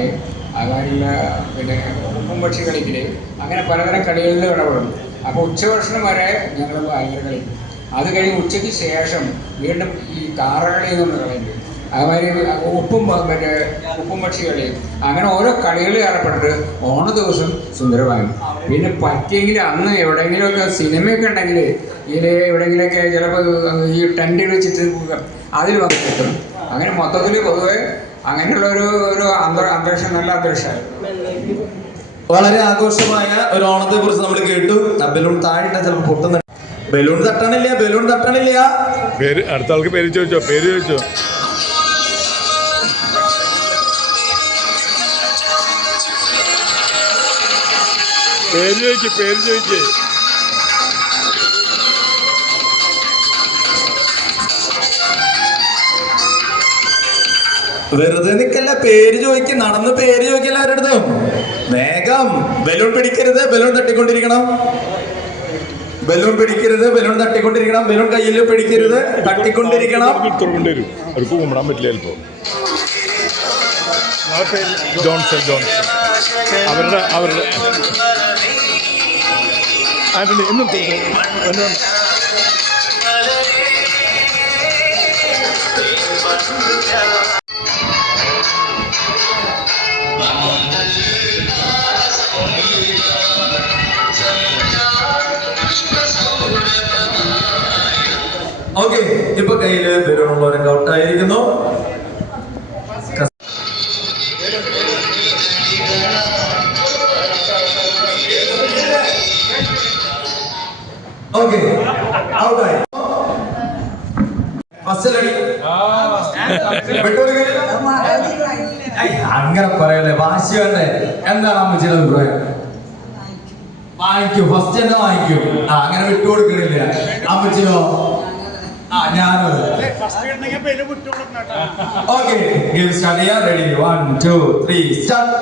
അതുമാതിരിയുള്ള പിന്നെ ഉപ്പും പക്ഷി കളിക്കൽ, അങ്ങനെ പലതരം കളികളിൽ ഇടപെടും. അപ്പോൾ ഉച്ചഭക്ഷണം വരെ ഞങ്ങൾ ഭയങ്കര കളിക്കും. അത് കഴിഞ്ഞ് ഉച്ചയ്ക്ക് ശേഷം വീണ്ടും ഈ കാറകളി എന്നുള്ള കളിയുണ്ട്, അതുമാതിരി ഉപ്പും പക്ഷി കളി, അങ്ങനെ ഓരോ കളികളിൽ ഏർപ്പെട്ടിട്ട് ഓണ ദിവസം സുന്ദരമാകും. പിന്നെ പറ്റിയെങ്കിൽ അന്ന് എവിടെയെങ്കിലുമൊക്കെ സിനിമയൊക്കെ ഉണ്ടെങ്കിൽ എവിടെയെങ്കിലുമൊക്കെ ചിലപ്പോൾ ഈ ടെൻറ്റ് വെച്ചിട്ട് അതിൽ വന്ന് കിട്ടും. അങ്ങനെ മൊത്തത്തിൽ പൊതുവെ അങ്ങനെയുള്ള ഒരു അന്തരീക്ഷം, നല്ല അന്തരീക്ഷമാണ്. വളരെ ആഘോഷമായ ഒരു ഓണത്തെ കുറിച്ച് നമ്മൾ കേട്ടു. ബലൂൺ താഴെ ചിലപ്പോൾ പൊട്ടുന്നുണ്ട്. ബലൂൺ തട്ടണില്ല. പേര് അടുത്ത ആൾക്ക് പേര് ചോദിച്ചോ? പേര് ചോദിച്ചോ? പേര് ചോദിക്കേ. വെറുതെ നിക്കല്ല, പേര് ചോദിക്കും. നടന്ന് പേര് ചോദിക്കല്ല ആരടുത്തും. വേഗം. ബലൂൺ പിടിക്കരുത്, ബലൂൺ തട്ടിക്കൊണ്ടിരിക്കണം. ബലൂൺ തട്ടിക്കൊണ്ടിരിക്കണം. ബലൂൺ കയ്യിൽ പിടിക്കരുത്, തട്ടിക്കൊണ്ടിരിക്കണം. അവർക്ക് കുമ്പിടാൻ പറ്റില്ല ചിലപ്പോ. ജോൺസൺ അവരുടെ ആന്റണി എന്നും ഓക്കെ, ഇപ്പൊ കയ്യില് ബലൂണുള്ളവരൊക്കെ ഔട്ടായിരിക്കുന്നു. ഓക്കെ, ഔട്ടായി. ഫസ്റ്റ് അടി അങ്ങനെ പറയല്ലേ, വാശി വേണ്ടേ? എന്താണ് അമ്മച്ചിയുടെ അഭിപ്രായം? വാങ്ങിക്കൂ, ഫസ്റ്റ് തന്നെ വാങ്ങിക്കൂ. അങ്ങനെ വിട്ടുകൊടുക്കണില്ല. അമ്മച്ചിയോ? ഞാനും. ഓക്കെ, ഗെയിം സ്റ്റാർട്ട് ചെയ്യാം. Ready, 1 2 3 start.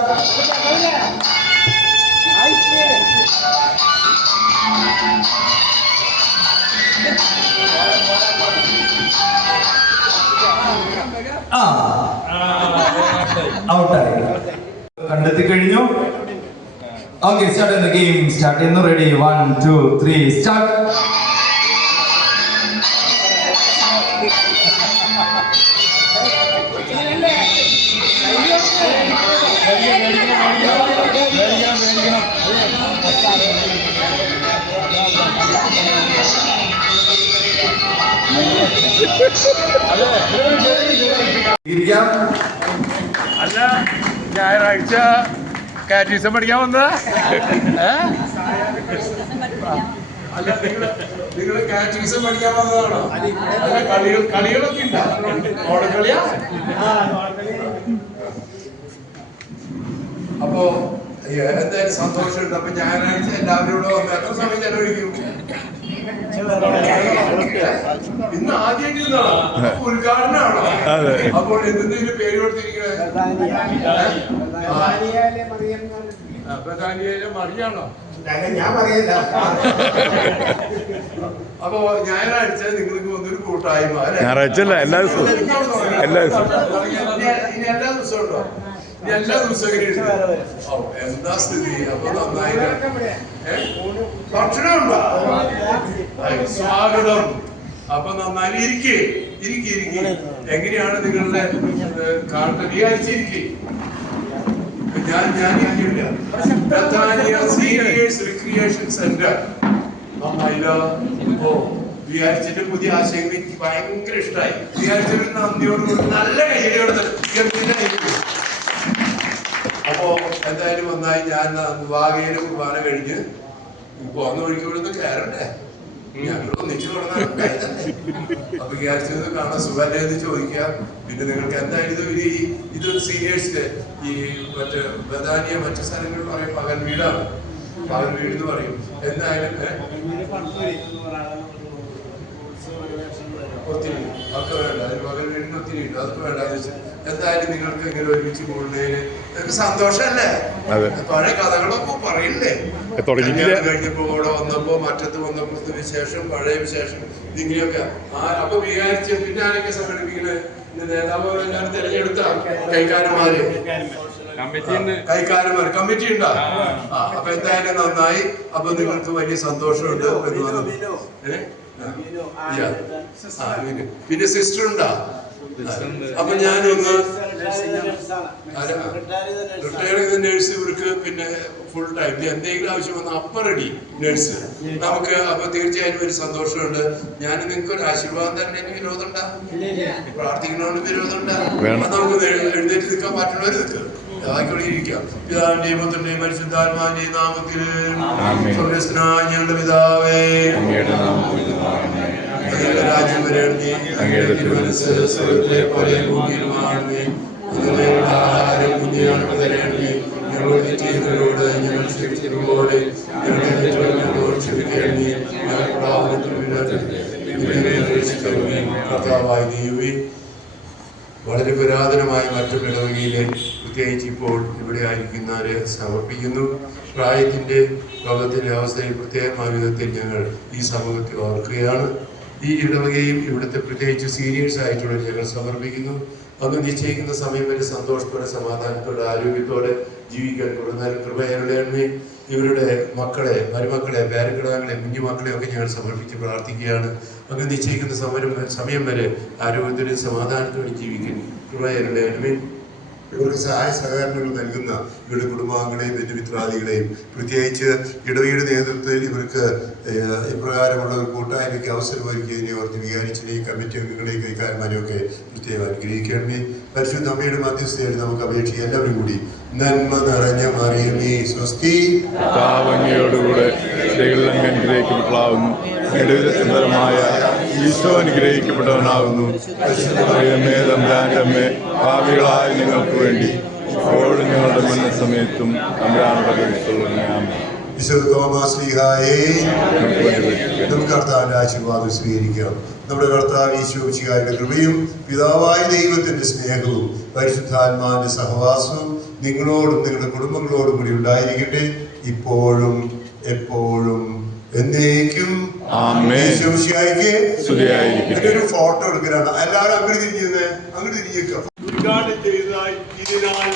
ഔട്ടായി. കണ്ടെത്തി കഴിഞ്ഞു. ഓക്കെ, സ്റ്റാർട്ട് ചെയ്യുന്നു. ഗെയിം സ്റ്റാർട്ട് ചെയ്യുന്നു. Ready, 1 2 3 start. അല്ല, ഞായറാഴ്ച കാറ്റീസം പഠിക്കാൻ വന്നതാ? അല്ല, നിങ്ങൾ കാറ്റഗിസം പഠിക്കാൻ വന്നതാണോ? കളികളൊക്കെ ഉണ്ടോ? ഓടക്കളിയാ? അപ്പോ എന്തായാലും സന്തോഷമുണ്ട്. അപ്പൊ ഞായറാഴ്ച എല്ലാവരും കൂടെ വന്ന് എത്ര സമയം ചെലവഴിക്കും? ഇന്ന് ആദ്യമായിട്ട് ഉദ്ഘാടനമാണോ? അപ്പോൾ എന്തിന്റെ പേര് കൊടുത്തിരിക്കുന്നത്? മറിയാണോ? ഞാൻ പറയില്ല. അപ്പോ ഞായറാഴ്ച നിങ്ങൾക്ക് വന്നൊരു കൂട്ടായ്മ. ഞായറാഴ്ച അല്ല, എല്ലാ ദിവസവും. എല്ലാ ദിവസവും ഇനി എല്ലാ ദിവസവും ഉണ്ടോ? ഇനി എല്ലാ ദിവസവും എന്താ സ്ഥിതി? അപ്പൊ നന്നായിട്ട് ഭക്ഷണം ഉണ്ടോ? സ്വാഗതം. അപ്പൊ നന്നായി ഇരിക്കേ. എങ്ങനെയാണ് നിങ്ങളുടെ കാണുന്നത്? ഈ ആഴ്ച ഇരിക്കേ. ഞാൻ ഇരിക്കില്ല. സീനിയേഴ്സ് റിക്രിയേഷൻ സെന്റർ വിചാരിച്ചിട്ട് പുതിയ ആശയങ്ങൾ എനിക്ക് ഭയങ്കര ഇഷ്ടമായി. വിചാരിച്ചൊരു നന്ദിയോടുകൂടി നല്ല കൈയ്യോട്. അപ്പോ എന്തായാലും ഒന്നായി ഞാൻ വാഗയില് കുർബാന കഴിഞ്ഞ് പോകുന്ന വഴിക്ക് ഇവിടുന്ന് കയറണ്ടേ? ഞങ്ങൾ ഒന്നിച്ചു തുടങ്ങാൻ. അപ്പൊ വിചാരിച്ചത് കാണാൻ സുഖല്ലേ എന്ന് ചോദിക്കാം. പിന്നെ നിങ്ങൾക്ക് എന്തായാലും ഇത് സീനിയേഴ്സിന്റെ ഈ മറ്റേ ബദാനിയ മറ്റു സ്ഥലങ്ങളിൽ പറയും പകൽ വീടാണ്. പകൽ വീട് എന്ന് പറയും. എന്തായാലും ഒത്തിരി ഒക്കെ വേണ്ട. അതിന് പകൽ വീടിന് ഒത്തിരി ഉണ്ട്. അതൊക്കെ വേണ്ടാന്ന് വെച്ചാൽ എന്തായാലും നിങ്ങൾക്ക് ഇങ്ങനെ ഒരുമിച്ച് കൂടുന്നതിന് സന്തോഷല്ലേ? പഴയ കഥകളൊക്കെ പറയില്ലേ? കഴിഞ്ഞപ്പോ ഇവിടെ വന്നപ്പോ മറ്റത്ത് വന്നപ്പോ വിശേഷം, പഴയ വിശേഷം, ഇങ്ങനെയൊക്കെ. അപ്പൊ വിചാരിച്ച് പിന്നെ ആരൊക്കെ സംഘടിപ്പിക്കുന്നത്? നേതാവ് എല്ലാവരും തിരഞ്ഞെടുത്ത കൈക്കാരന്മാര് കമ്മിറ്റി ഉണ്ടോ? അപ്പൊ എന്തായാലും നന്നായി. അപ്പൊ നിങ്ങൾക്ക് വലിയ സന്തോഷമുണ്ട് എന്ന് പറഞ്ഞു. പിന്നെ സിസ്റ്റർ ഉണ്ടോ? അപ്പൊ ഞാനൊന്ന് റിട്ടയർ ചെയ്ത നേഴ്സ് ഇവർക്ക് പിന്നെ ഫുൾ ടൈം എന്തെങ്കിലും ആവശ്യം വന്നാൽ അപ്പ റെഡി നേഴ്സ് നമുക്ക്. അപ്പൊ തീർച്ചയായും ഒരു സന്തോഷമുണ്ട്. ഞാൻ നിങ്ങൾക്ക് ഒരു ആശീർവാദം തന്നെ വിരോധം ഉണ്ടാ? പ്രാർത്ഥിക്കണോണ്ട് വിരോധം ഉണ്ടാ? നമുക്ക് എഴുന്നേറ്റ് നിൽക്കാൻ പറ്റണവർ നിൽക്കുക. ഇരിക്കാം. പിതാവിന്റെയും പുത്രന്റെയും പരിശുദ്ധാത്മാവിന്റെയും നാമത്തിൽ സ്വർഗ്ഗസ്ഥനായ ഞങ്ങളുടെ പിതാവേ, രാജ്യം വരണമേ, സ്വർഗ്ഗത്തിലെ പോലെ ഭൂമിയിലുമാണമേ. ആഹാരം കുഞ്ഞുങ്ങൾക്ക് തരണമേ. ഞങ്ങളോട് ചെയ്യുന്നവരോട് ഞങ്ങൾ ക്ഷമിച്ചതുപോലെ ഞങ്ങളോട് ക്ഷമിക്കണമേ. കർത്താവായ ദൈവമേ, വളരെ പുരാതനമായ മറ്റു ഇടവകയിലെ പ്രത്യേകിച്ച് ഇപ്പോൾ ഇവിടെ ആയിരിക്കുന്നവരെ സമർപ്പിക്കുന്നു. പ്രായത്തിൻ്റെ ലോകത്തിൻ്റെ അവസ്ഥയിൽ പ്രത്യേകമായ വിധത്തിൽ ഞങ്ങൾ ഈ സമൂഹത്തെ ഓർക്കുകയാണ്. ഈ ഇടവകയും ഇവിടുത്തെ പ്രത്യേകിച്ച് സീനിയേഴ്സ് ആയിട്ടുള്ള ഞങ്ങൾ സമർപ്പിക്കുന്നു. അന്ന് നിശ്ചയിക്കുന്ന സമയം വരെ സന്തോഷത്തോടെ, സമാധാനത്തോടെ, ആരോഗ്യത്തോടെ ജീവിക്കാൻ കൂടുതൽ കൃപയരുടെയാണ്. ഇവരുടെ മക്കളെ, മരുമക്കളെ, പേരക്കിടാങ്ങളെ, കുഞ്ഞുമക്കളെ ഒക്കെ ഞങ്ങൾ സമർപ്പിച്ച് പ്രാർത്ഥിക്കുകയാണ്. അങ്ങ് നിശ്ചയിക്കുന്ന സമയം വരെ ആരോഗ്യത്തോടെ, സമാധാനത്തോടെ ജീവിക്കാൻ കൃപയരുടെയാണ്. ഇവർക്ക് സഹായ സഹകരണങ്ങൾ നൽകുന്ന ഇവരുടെ കുടുംബാംഗങ്ങളെയും ബന്ധുമിത്രാദികളെയും പ്രത്യേകിച്ച് ഇടവയുടെ നേതൃത്വത്തിൽ ഇവർക്ക് ഇപ്രകാരമുള്ള ഒരു കൂട്ടായ്മയ്ക്ക് അവസരമൊരുക്കിയതിനെ ഓർത്ത് വികാരിച്ചിനെയും കമ്മിറ്റി അംഗങ്ങളെയും കൈക്കാരന്മാരെയും ഒക്കെ പ്രത്യേകം അനുഗ്രഹിക്കണമേ. പരിശുദ്ധ അമ്മയുടെ മധ്യസ്ഥയായിട്ട് നമുക്ക് അപേക്ഷിക്കാം. എല്ലാവരും കൂടി നന്മ നിറഞ്ഞ മറിയമേ സ്വസ്തി, പാവങ്ങയോടുകൂടെ സ്ത്രീകളിൽ അങ്ങ് അനുഗ്രഹിക്കപ്പെട്ടവനാകുന്നു, സുന്ദരമായ ഈശോ അനുഗ്രഹിക്കപ്പെട്ടവനാകുന്നു. മറിയമേ തമ്പുരാന്റെ അമ്മേ, പാപികളായ നിങ്ങൾക്ക് വേണ്ടി ഇപ്പോഴും ഞങ്ങളുടെ മരണസമയത്തും തമ്പുരാനുടെ പരിശുദ്ധ വിശുദ്ധ തോമാശ്ലീഹായെ നമുക്ക് കർത്താവിന്റെ ആശീർവാദം സ്വീകരിക്കാം. നമ്മുടെ കർത്താവ് ഈശോ മിശിഹായുടെ കൃപയും പിതാവായ ദൈവത്തിന്റെ സ്നേഹവും പരിശുദ്ധാത്മാവിന്റെ സഹവാസവും നിങ്ങളോടും നിങ്ങളുടെ കുടുംബങ്ങളോടും കൂടി ഉണ്ടായിരിക്കട്ടെ, ഇപ്പോഴും എപ്പോഴും എന്നേക്കും. ഈശോ മിശിഹായ്ക്ക് സ്തുതിയായിരിക്കട്ടെ. ഒരു ഫോട്ടോ എടുക്കലാണ്. എല്ലാവരും അങ്ങോട്ട് തിരിഞ്ഞത്, അങ്ങോട്ട് തിരിഞ്ഞേക്കാം. ഉദ്ഘാടനം ചെയ്തതായി ഇതിനാൽ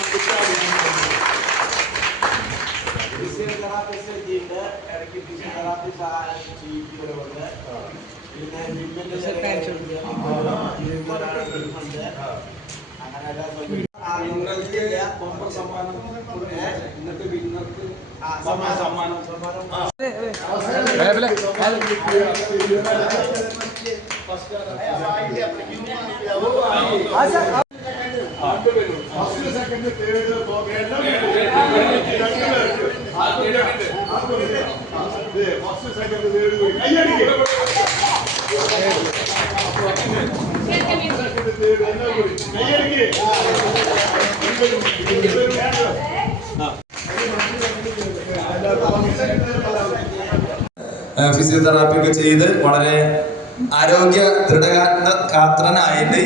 ഫിസിയോതെറാപ്പി ഒക്കെ ചെയ്ത് വളരെ ആരോഗ്യ ദൃഢഗാത്രനായിട്ട്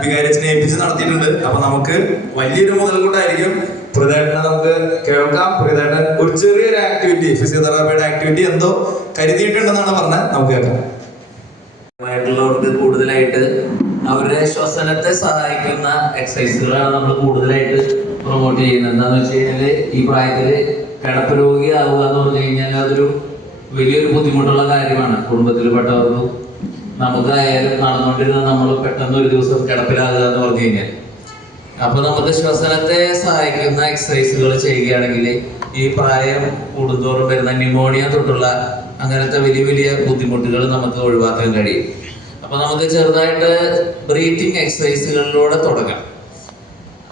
വികാരിച്ചിനെ ഏൽപ്പിച്ച് നടത്തിയിട്ടുണ്ട്. അപ്പൊ നമുക്ക് വലിയൊരു മുതൽക്കൂട്ടായിരിക്കും. പ്രിയദേട്ടനെ നമുക്ക് കേൾക്കാം. പ്രിയദേട്ടൻ ഒരു ചെറിയൊരു ആക്ടിവിറ്റി, ഫിസിയോതെറാപ്പിയുടെ ആക്ടിവിറ്റി എന്തോ കരുതിയിട്ടുണ്ടെന്നാണ് പറഞ്ഞത്. നമുക്ക് കേൾക്കാം. ായിട്ടുള്ളവർക്ക് കൂടുതലായിട്ട് അവരുടെ ശ്വസനത്തെ സഹായിക്കുന്ന എക്സസൈസുകളാണ് നമ്മൾ കൂടുതലായിട്ട് പ്രൊമോട്ട് ചെയ്യുന്നത്. എന്താന്ന് വെച്ച് കഴിഞ്ഞാല് ഈ പ്രായത്തില് കിടപ്പ് രോഗിയാവുക എന്ന് പറഞ്ഞു കഴിഞ്ഞാൽ അതൊരു വലിയൊരു ബുദ്ധിമുട്ടുള്ള കാര്യമാണ്. കുടുംബത്തിൽപ്പെട്ടവർക്കും നമുക്കായാലും നടന്നുകൊണ്ടിരുന്ന നമ്മൾ പെട്ടെന്ന് ഒരു ദിവസം കിടപ്പിലാകുക എന്ന് പറഞ്ഞു കഴിഞ്ഞാൽ, അപ്പൊ നമുക്ക് ശ്വസനത്തെ സഹായിക്കുന്ന എക്സസൈസുകൾ ചെയ്യുകയാണെങ്കിൽ ഈ പ്രായം കൂടുന്തോറും വരുന്ന ന്യൂമോണിയ തൊട്ടുള്ള അങ്ങനത്തെ വലിയ വലിയ ബുദ്ധിമുട്ടുകൾ നമുക്ക് ഒഴിവാക്കാൻ കഴിയും. അപ്പൊ നമുക്ക് ചെറുതായിട്ട് ബ്രീത്തിങ് എക്സസൈസുകളിലൂടെ തുടങ്ങാം.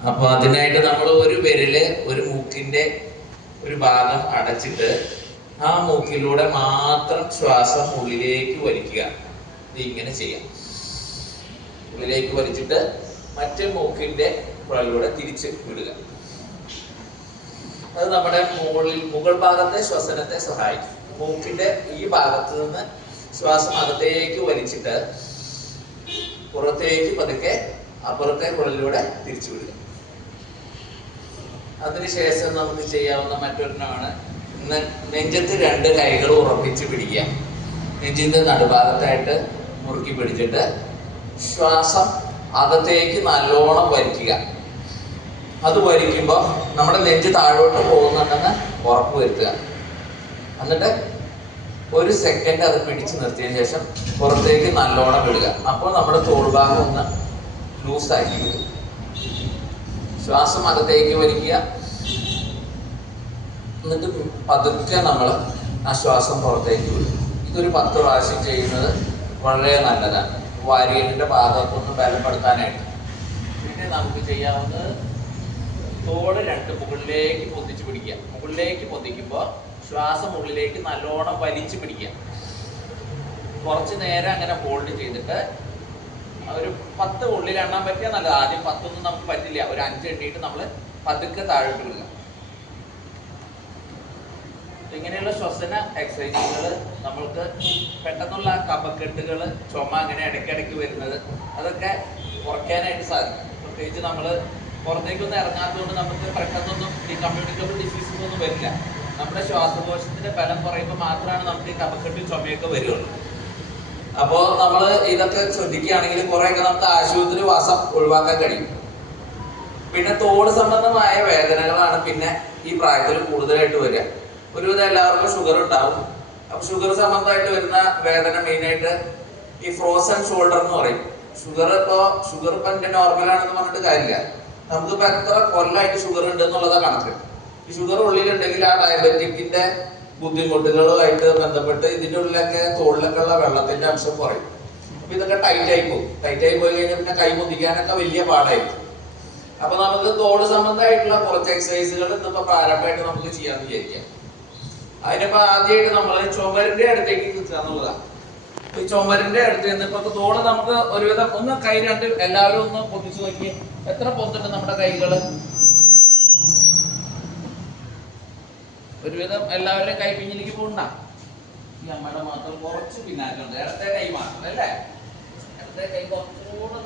അപ്പൊ അതിനായിട്ട് നമ്മൾ ഒരു വിരല് ഒരു മൂക്കിന്റെ ഒരു ഭാഗം അടച്ചിട്ട് ആ മൂക്കിലൂടെ മാത്രം ശ്വാസം ഉള്ളിലേക്ക് വലിക്കുക. ഇങ്ങനെ ചെയ്യാം. ഉള്ളിലേക്ക് വലിച്ചിട്ട് മറ്റേ മൂക്കിന്റെ പുറകിലൂടെ തിരിച്ച് വിടുക. അത് നമ്മുടെ മുകൾ ഭാഗത്തെ ശ്വസനത്തെ സഹായിക്കും. മൂക്കിന്റെ ഈ ഭാഗത്ത് നിന്ന് ശ്വാസം അകത്തേക്ക് വലിച്ചിട്ട് പുറത്തേക്ക് പതുക്കെ അപ്പുറത്തെ കുഴലിലൂടെ തിരിച്ചു വിടുക. അതിനുശേഷം നമുക്ക് ചെയ്യാവുന്ന മറ്റൊരെണ്ണമാണ് നെഞ്ചത്ത് രണ്ട് കൈകൾ ഉറപ്പിച്ച് പിടിക്കുക. നെഞ്ചിന്റെ നടുഭാഗത്തായിട്ട് മുറുക്കി പിടിച്ചിട്ട് ശ്വാസം അകത്തേക്ക് നല്ലോണം വലിക്കുക. അത് വലിക്കുമ്പോൾ നമ്മുടെ നെഞ്ച് താഴോട്ട് പോകുന്നുണ്ടെന്ന് ഉറപ്പ് വരുത്തുക. എന്നിട്ട് ഒരു സെക്കൻഡ് അത് പിടിച്ചു നിർത്തിയതിനു ശേഷം പുറത്തേക്ക് നല്ലോണം വിടുക. അപ്പോൾ നമ്മുടെ തോൾഭാഗം ഒന്ന് ലൂസാക്കി വിടും. ശ്വാസം അകത്തേക്ക് വലിക്കുക. എന്നിട്ട് പതുക്കെ നമ്മൾ ആ ശ്വാസം പുറത്തേക്ക് വിടും. ഇതൊരു 10 പ്രാവശ്യം ചെയ്യുന്നത് വളരെ നല്ലതാണ്, വാരിയലിന്റെ ഭാഗത്തൊന്ന് ബലപ്പെടുത്താനായിട്ട്. പിന്നെ നമുക്ക് ചെയ്യാവുന്നത് തോട് രണ്ട് മുകളിലേക്ക് പൊന്തിച്ച് പിടിക്കുക. മുകളിലേക്ക് പൊന്തിക്കുമ്പോൾ ശ്വാസം ഉള്ളിലേക്ക് നല്ലോണം വലിച്ചു പിടിക്കുക. കുറച്ച് നേരം അങ്ങനെ ഹോൾഡ് ചെയ്തിട്ട് ഒരു 10 ഉള്ളിൽ എണ്ണാൻ പറ്റിയാൽ നല്ലത്. ആദ്യം 10 ഒന്നും നമുക്ക് പറ്റില്ല, ഒരു 5 എണ്ണിയിട്ട് നമ്മൾ പതുക്കെ താഴോട്ട് വിടുക. ഇങ്ങനെയുള്ള ശ്വസന എക്സസൈസുകൾ നമ്മൾക്ക് പെട്ടെന്നുള്ള കഫക്കെട്ടുകൾ, ചുമ അങ്ങനെ ഇടയ്ക്കിടയ്ക്ക് വരുന്നത് അതൊക്കെ കുറയ്ക്കാനായിട്ട് സാധിക്കും. പ്രത്യേകിച്ച് നമ്മൾ പുറത്തേക്കൊന്നും ഇറങ്ങാത്തതുകൊണ്ട് നമുക്ക് പെട്ടെന്നൊന്നും ഈ കമ്മ്യൂണിക്കബിൾ ഡിസീസസ് ഒന്നും വരില്ല. നമ്മുടെ ശ്വാസകോശത്തിന്റെ ബലം കുറയുമ്പോൾ മാത്രമാണ് നമുക്ക് ഈ കഫക്കെട്ട് ചുമയൊക്കെ വരുള്ളൂ. അപ്പോൾ നമ്മൾ ഇതൊക്കെ ശ്രദ്ധിക്കുകയാണെങ്കിൽ കുറെയൊക്കെ നമുക്ക് ആശുപത്രി വാസം ഒഴിവാക്കാൻ കഴിയും. പിന്നെ തോട് സംബന്ധമായ വേദനകളാണ് പിന്നെ ഈ പ്രായത്തിൽ കൂടുതലായിട്ട് വരിക. ഒരുവിധം എല്ലാവർക്കും ഷുഗർ ഉണ്ടാവും. അപ്പൊ ഷുഗർ സംബന്ധമായിട്ട് വരുന്ന വേദന മെയിനായിട്ട് ഈ ഫ്രോസൺ ഷോൾഡർ എന്ന് പറയും. ഷുഗർ ഇപ്പൊ എന്റെ നോർമലാണെന്ന് പറഞ്ഞിട്ട് കാര്യമില്ല. നമുക്കിപ്പോ എത്ര കൊല്ലമായിട്ട് ഷുഗർ ഉണ്ട് എന്നുള്ളതാ കണക്ക്. ഈ ഷുഗർ ഉള്ളിലുണ്ടെങ്കിൽ ആ ഡയബറ്റിക്കിന്റെ ബുദ്ധിമുട്ടുകളുമായിട്ട് ബന്ധപ്പെട്ട് ഇതിൻ്റെ ഉള്ളിലൊക്കെ തോളിലൊക്കെ ഉള്ള വെള്ളത്തിന്റെ അംശം കുറയും. അപ്പൊ ഇതൊക്കെ ടൈറ്റായി പോകും. ടൈറ്റായി പോയി കഴിഞ്ഞാൽ പിന്നെ കൈ മുതിക്കാനൊക്കെ വലിയ പാടായിരിക്കും. അപ്പൊ നമുക്ക് തോട് സംബന്ധമായിട്ടുള്ള കുറച്ച് എക്സസൈസുകൾ ഇന്നിപ്പോ പ്രാരംഭമായിട്ട് നമുക്ക് ചെയ്യാന്ന് വിചാരിക്കാം. അതിനിപ്പോ ആദ്യമായിട്ട് നമ്മൾ ചുമരിന്റെ അടുത്തേക്ക് നിൽക്കുക എന്നുള്ളതാണ്. ഈ ചുമരിന്റെ അടുത്ത് നിന്നിപ്പോ തോട് നമുക്ക് ഒരുവിധം ഒന്ന് കൈ രണ്ട് എല്ലാവരും ഒന്ന് പൊതിച്ചു നോക്കി. എത്ര പൊത്തുണ്ട് നമ്മുടെ കൈകള്? ഒരുവിധം എല്ലാവരുടെയും കൈ പിന്നിലേക്ക് പോകണ്ട. ഈ അമ്മയുടെ മാത്രം കുറച്ച് പിന്നാറ്റുണ്ട്. ഇടത്തെ കൈ മാത്രം അല്ലേ? ഇടത്തെ കൈ കുറച്ചുകൂടെ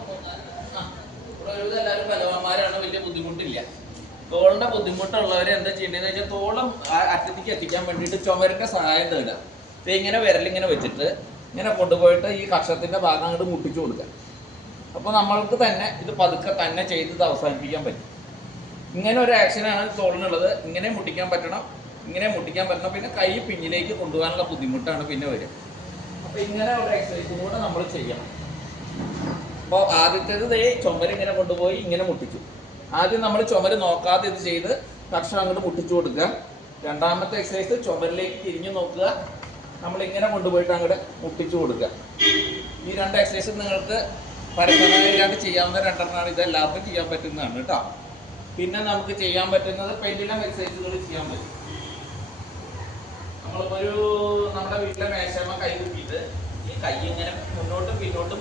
ഒരുവിധം എല്ലാവരും ബലവാന്മാരാണ്, വലിയ ബുദ്ധിമുട്ടില്ല. തോളിന്റെ ബുദ്ധിമുട്ടുള്ളവർ എന്താ ചെയ്യേണ്ടതെന്ന് വെച്ചാൽ തോളം അറ്റത്തേക്ക് എത്തിക്കാൻ വേണ്ടിയിട്ട് ചുമരിന്റെ സഹായം തേടുക. ഇങ്ങനെ വിരലിങ്ങനെ വെച്ചിട്ട് ഇങ്ങനെ കൊണ്ടുപോയിട്ട് ഈ കക്ഷത്തിന്റെ ഭാഗം അങ്ങോട്ട് മുട്ടിച്ചു കൊടുക്കുക. അപ്പോൾ നമ്മൾക്ക് തന്നെ ഇത് പതുക്കെ തന്നെ ചെയ്ത് ഇത് അവസാനിപ്പിക്കാൻ പറ്റും. ഇങ്ങനെ ഒരു ആക്ഷനാണ് തോളിനുള്ളത്. ഇങ്ങനെ മുട്ടിക്കാൻ പറ്റണം, ഇങ്ങനെ മുട്ടിക്കാൻ പറ്റണം. പിന്നെ കൈ പിന്നിലേക്ക് കൊണ്ടുപോകാനുള്ള ബുദ്ധിമുട്ടാണ് പിന്നെ വരിക. അപ്പോൾ ഇങ്ങനെ ഒരു എക്സസൈസും കൂടെ നമ്മൾ ചെയ്യണം. അപ്പോൾ ആദ്യത്തേത് ചുമര് ഇങ്ങനെ കൊണ്ടുപോയി ഇങ്ങനെ മുട്ടിച്ചു. ആദ്യം നമ്മൾ ചുമര് നോക്കാതെ ഇത് ചെയ്ത് കക്ഷ അങ്ങോട്ട് മുട്ടിച്ചു കൊടുക്കുക. രണ്ടാമത്തെ എക്സസൈസ് ചുമരിലേക്ക് തിരിഞ്ഞു നോക്കുക, നമ്മളിങ്ങനെ കൊണ്ടുപോയിട്ട് അങ്ങോട്ട് മുട്ടിച്ചു കൊടുക്കുക. ഈ രണ്ട് എക്സസൈസ് നിങ്ങൾക്ക് പരമ്പരാഗതമായിട്ട് ചെയ്യാവുന്ന രണ്ടെണ്ണമാണ്. ഇത് എല്ലാവർക്കും ചെയ്യാൻ പറ്റുന്നതാണ് കേട്ടോ. പിന്നെ നമുക്ക് ചെയ്യാൻ പറ്റുന്നത് പെൻഡുലം എക്സസൈസുകൾ ചെയ്യാൻ പറ്റും. നമ്മളിപ്പോൾ നമ്മുടെ വീട്ടിലെ മേശമ കൈ കുത്തിയിട്ട് ഈ കൈ ഇങ്ങനെ മുന്നോട്ടും പിന്നോട്ടും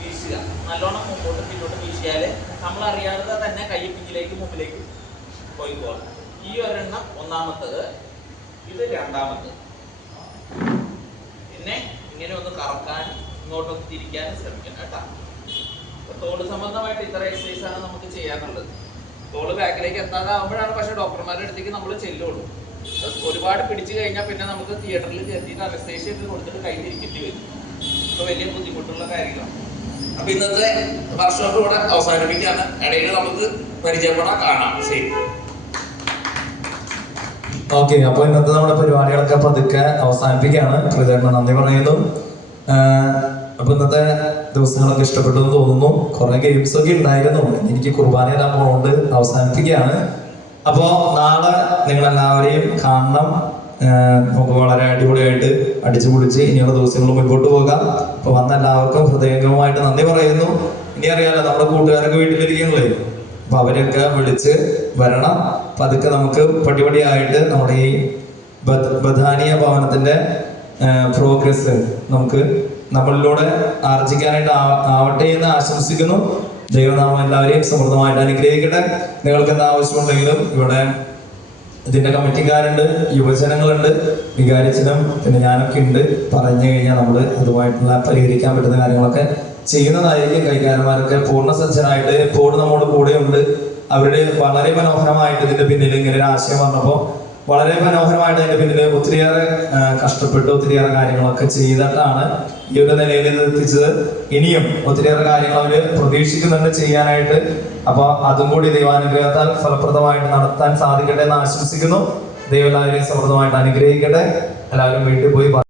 വീശുക. നല്ലോണം മുമ്പോട്ടും പിന്നോട്ടും വീശിയാൽ നമ്മളറിയാതെ തന്നെ കൈ പിന്നിലേക്ക് മുമ്പിലേക്ക് പോയി പോകണം. ഈ ഒരെണ്ണം ഒന്നാമത്തത്, ഇത് രണ്ടാമത്തത്. പിന്നെ ഇങ്ങനെ ഒന്ന് കറക്കാനും ഇങ്ങോട്ടൊന്ന് തിരിക്കാനും ശ്രമിക്കണം കേട്ടോ. തോട് സംബന്ധമായിട്ട് ഇത്ര എക്സസൈസാണ് നമുക്ക് ചെയ്യാനുള്ളത്. തോട് ബാക്കിലേക്ക് എത്താതാവുമ്പോഴാണ് പക്ഷേ ഡോക്ടർമാരുടെ അടുത്തേക്ക് നമ്മൾ ചെല്ലുള്ളൂ. ഒരുപാട് പിടിച്ചു കഴിഞ്ഞാൽ പിന്നെ നമുക്ക് തിയേറ്ററിൽ കയറ്റിയിട്ട് അനസ്തേഷ്യ ഒക്കെ കൊടുത്തിട്ട് കൈ തിരിക്കേണ്ടി വരും. ഇപ്പോൾ വലിയ ബുദ്ധിമുട്ടുള്ള കാര്യങ്ങളാണ്. അപ്പൊ ഇന്നത്തെ വർക്ക്ഷോപ്പ് ഇവിടെ അവസാനിപ്പിക്കുകയാണ്. ഇടയിൽ നമുക്ക് പരിചയപ്പെടാൻ കാണാം. ശരി. ഓക്കെ, അപ്പോൾ ഇന്നത്തെ നമ്മുടെ പരിപാടികളൊക്കെ പതുക്കെ അവസാനിപ്പിക്കുകയാണ്. പ്രിയതേട്ടന് നന്ദി പറയുന്നു. അപ്പൊ ഇന്നത്തെ ദിവസങ്ങളൊക്കെ ഇഷ്ടപ്പെട്ടു എന്ന് തോന്നുന്നു. കുറെ ഗെയിംസ് ഒക്കെ ഉണ്ടായിരുന്നു. എനിക്ക് കുർബാനയെല്ലാം പോകുന്നത് അവസാനിപ്പിക്കുകയാണ്. അപ്പോൾ നാളെ നിങ്ങളെല്ലാവരെയും കാണണം. നമുക്ക് വളരെ അടിപൊളിയായിട്ട് അടിച്ചു പൊളിച്ച് ഇനിയുള്ള ദിവസങ്ങൾ മുൻപോട്ട് പോകാം. അപ്പൊ വന്ന എല്ലാവർക്കും ഹൃദയംഗമമായിട്ട് നന്ദി പറയുന്നു. ഇനി അറിയാലോ നമ്മുടെ കൂട്ടുകാരൊക്കെ വീട്ടിലിരിക്കണല്ലേ, അപ്പൊ അവരെയൊക്കെ വിളിച്ച് വരണം. പതുക്കെ നമുക്ക് പടിപടിയായിട്ട് നമ്മുടെ ഈ ബഥാനിയ ഭവനത്തിന്റെ പ്രോഗ്രസ് നമുക്ക് നമ്മളിലൂടെ ആർജിക്കാനായിട്ട് ആവട്ടെ എന്ന് ആശംസിക്കുന്നു. ദൈവനാമം എല്ലാവരെയും സമൃദ്ധമായിട്ട് അനുഗ്രഹിക്കട്ടെ. നിങ്ങൾക്ക് എന്താ ആവശ്യമുണ്ടെങ്കിലും ഇവിടെ ഇതിന്റെ കമ്മിറ്റിക്കാരുണ്ട്, യുവജനങ്ങളുണ്ട്, വികാരിച്ചനും പിന്നെ ഞാനൊക്കെ ഉണ്ട്. പറഞ്ഞു കഴിഞ്ഞാൽ നമ്മൾ അതുമായിട്ടുള്ള പരിഹരിക്കാൻ പറ്റുന്ന കാര്യങ്ങളൊക്കെ ചെയ്യുന്നതായിരിക്കും. കൈകാരന്മാരൊക്കെ പൂർണ്ണസജ്ജനായിട്ട് എപ്പോഴും നമ്മോട് കൂടെയുണ്ട്. അവരുടെ വളരെ മനോഹരമായിട്ട് ഇതിന്റെ പിന്നിൽ ഇങ്ങനെ ഒരു ആശയം വന്നപ്പോൾ വളരെ മനോഹരമായിട്ട് അതിന്റെ പിന്നിൽ ഒത്തിരിയേറെ കഷ്ടപ്പെട്ട് ഒത്തിരിയേറെ കാര്യങ്ങളൊക്കെ ചെയ്തിട്ടാണ് ഈ ഒരു നിലയിൽ എത്തിച്ചത്. ഇനിയും ഒത്തിരിയേറെ കാര്യങ്ങൾ അവർ പ്രതീക്ഷിക്കുന്നുണ്ട് ചെയ്യാനായിട്ട്. അപ്പൊ അതും കൂടി ദൈവാനുഗ്രഹത്താൽ ഫലപ്രദമായിട്ട് നടത്താൻ സാധിക്കട്ടെ എന്ന് ആശംസിക്കുന്നു. ദൈവം എല്ലാവരെയും സമൃദ്ധമായിട്ട് അനുഗ്രഹിക്കട്ടെ. എല്ലാവരും വീട്ടിൽ പോയി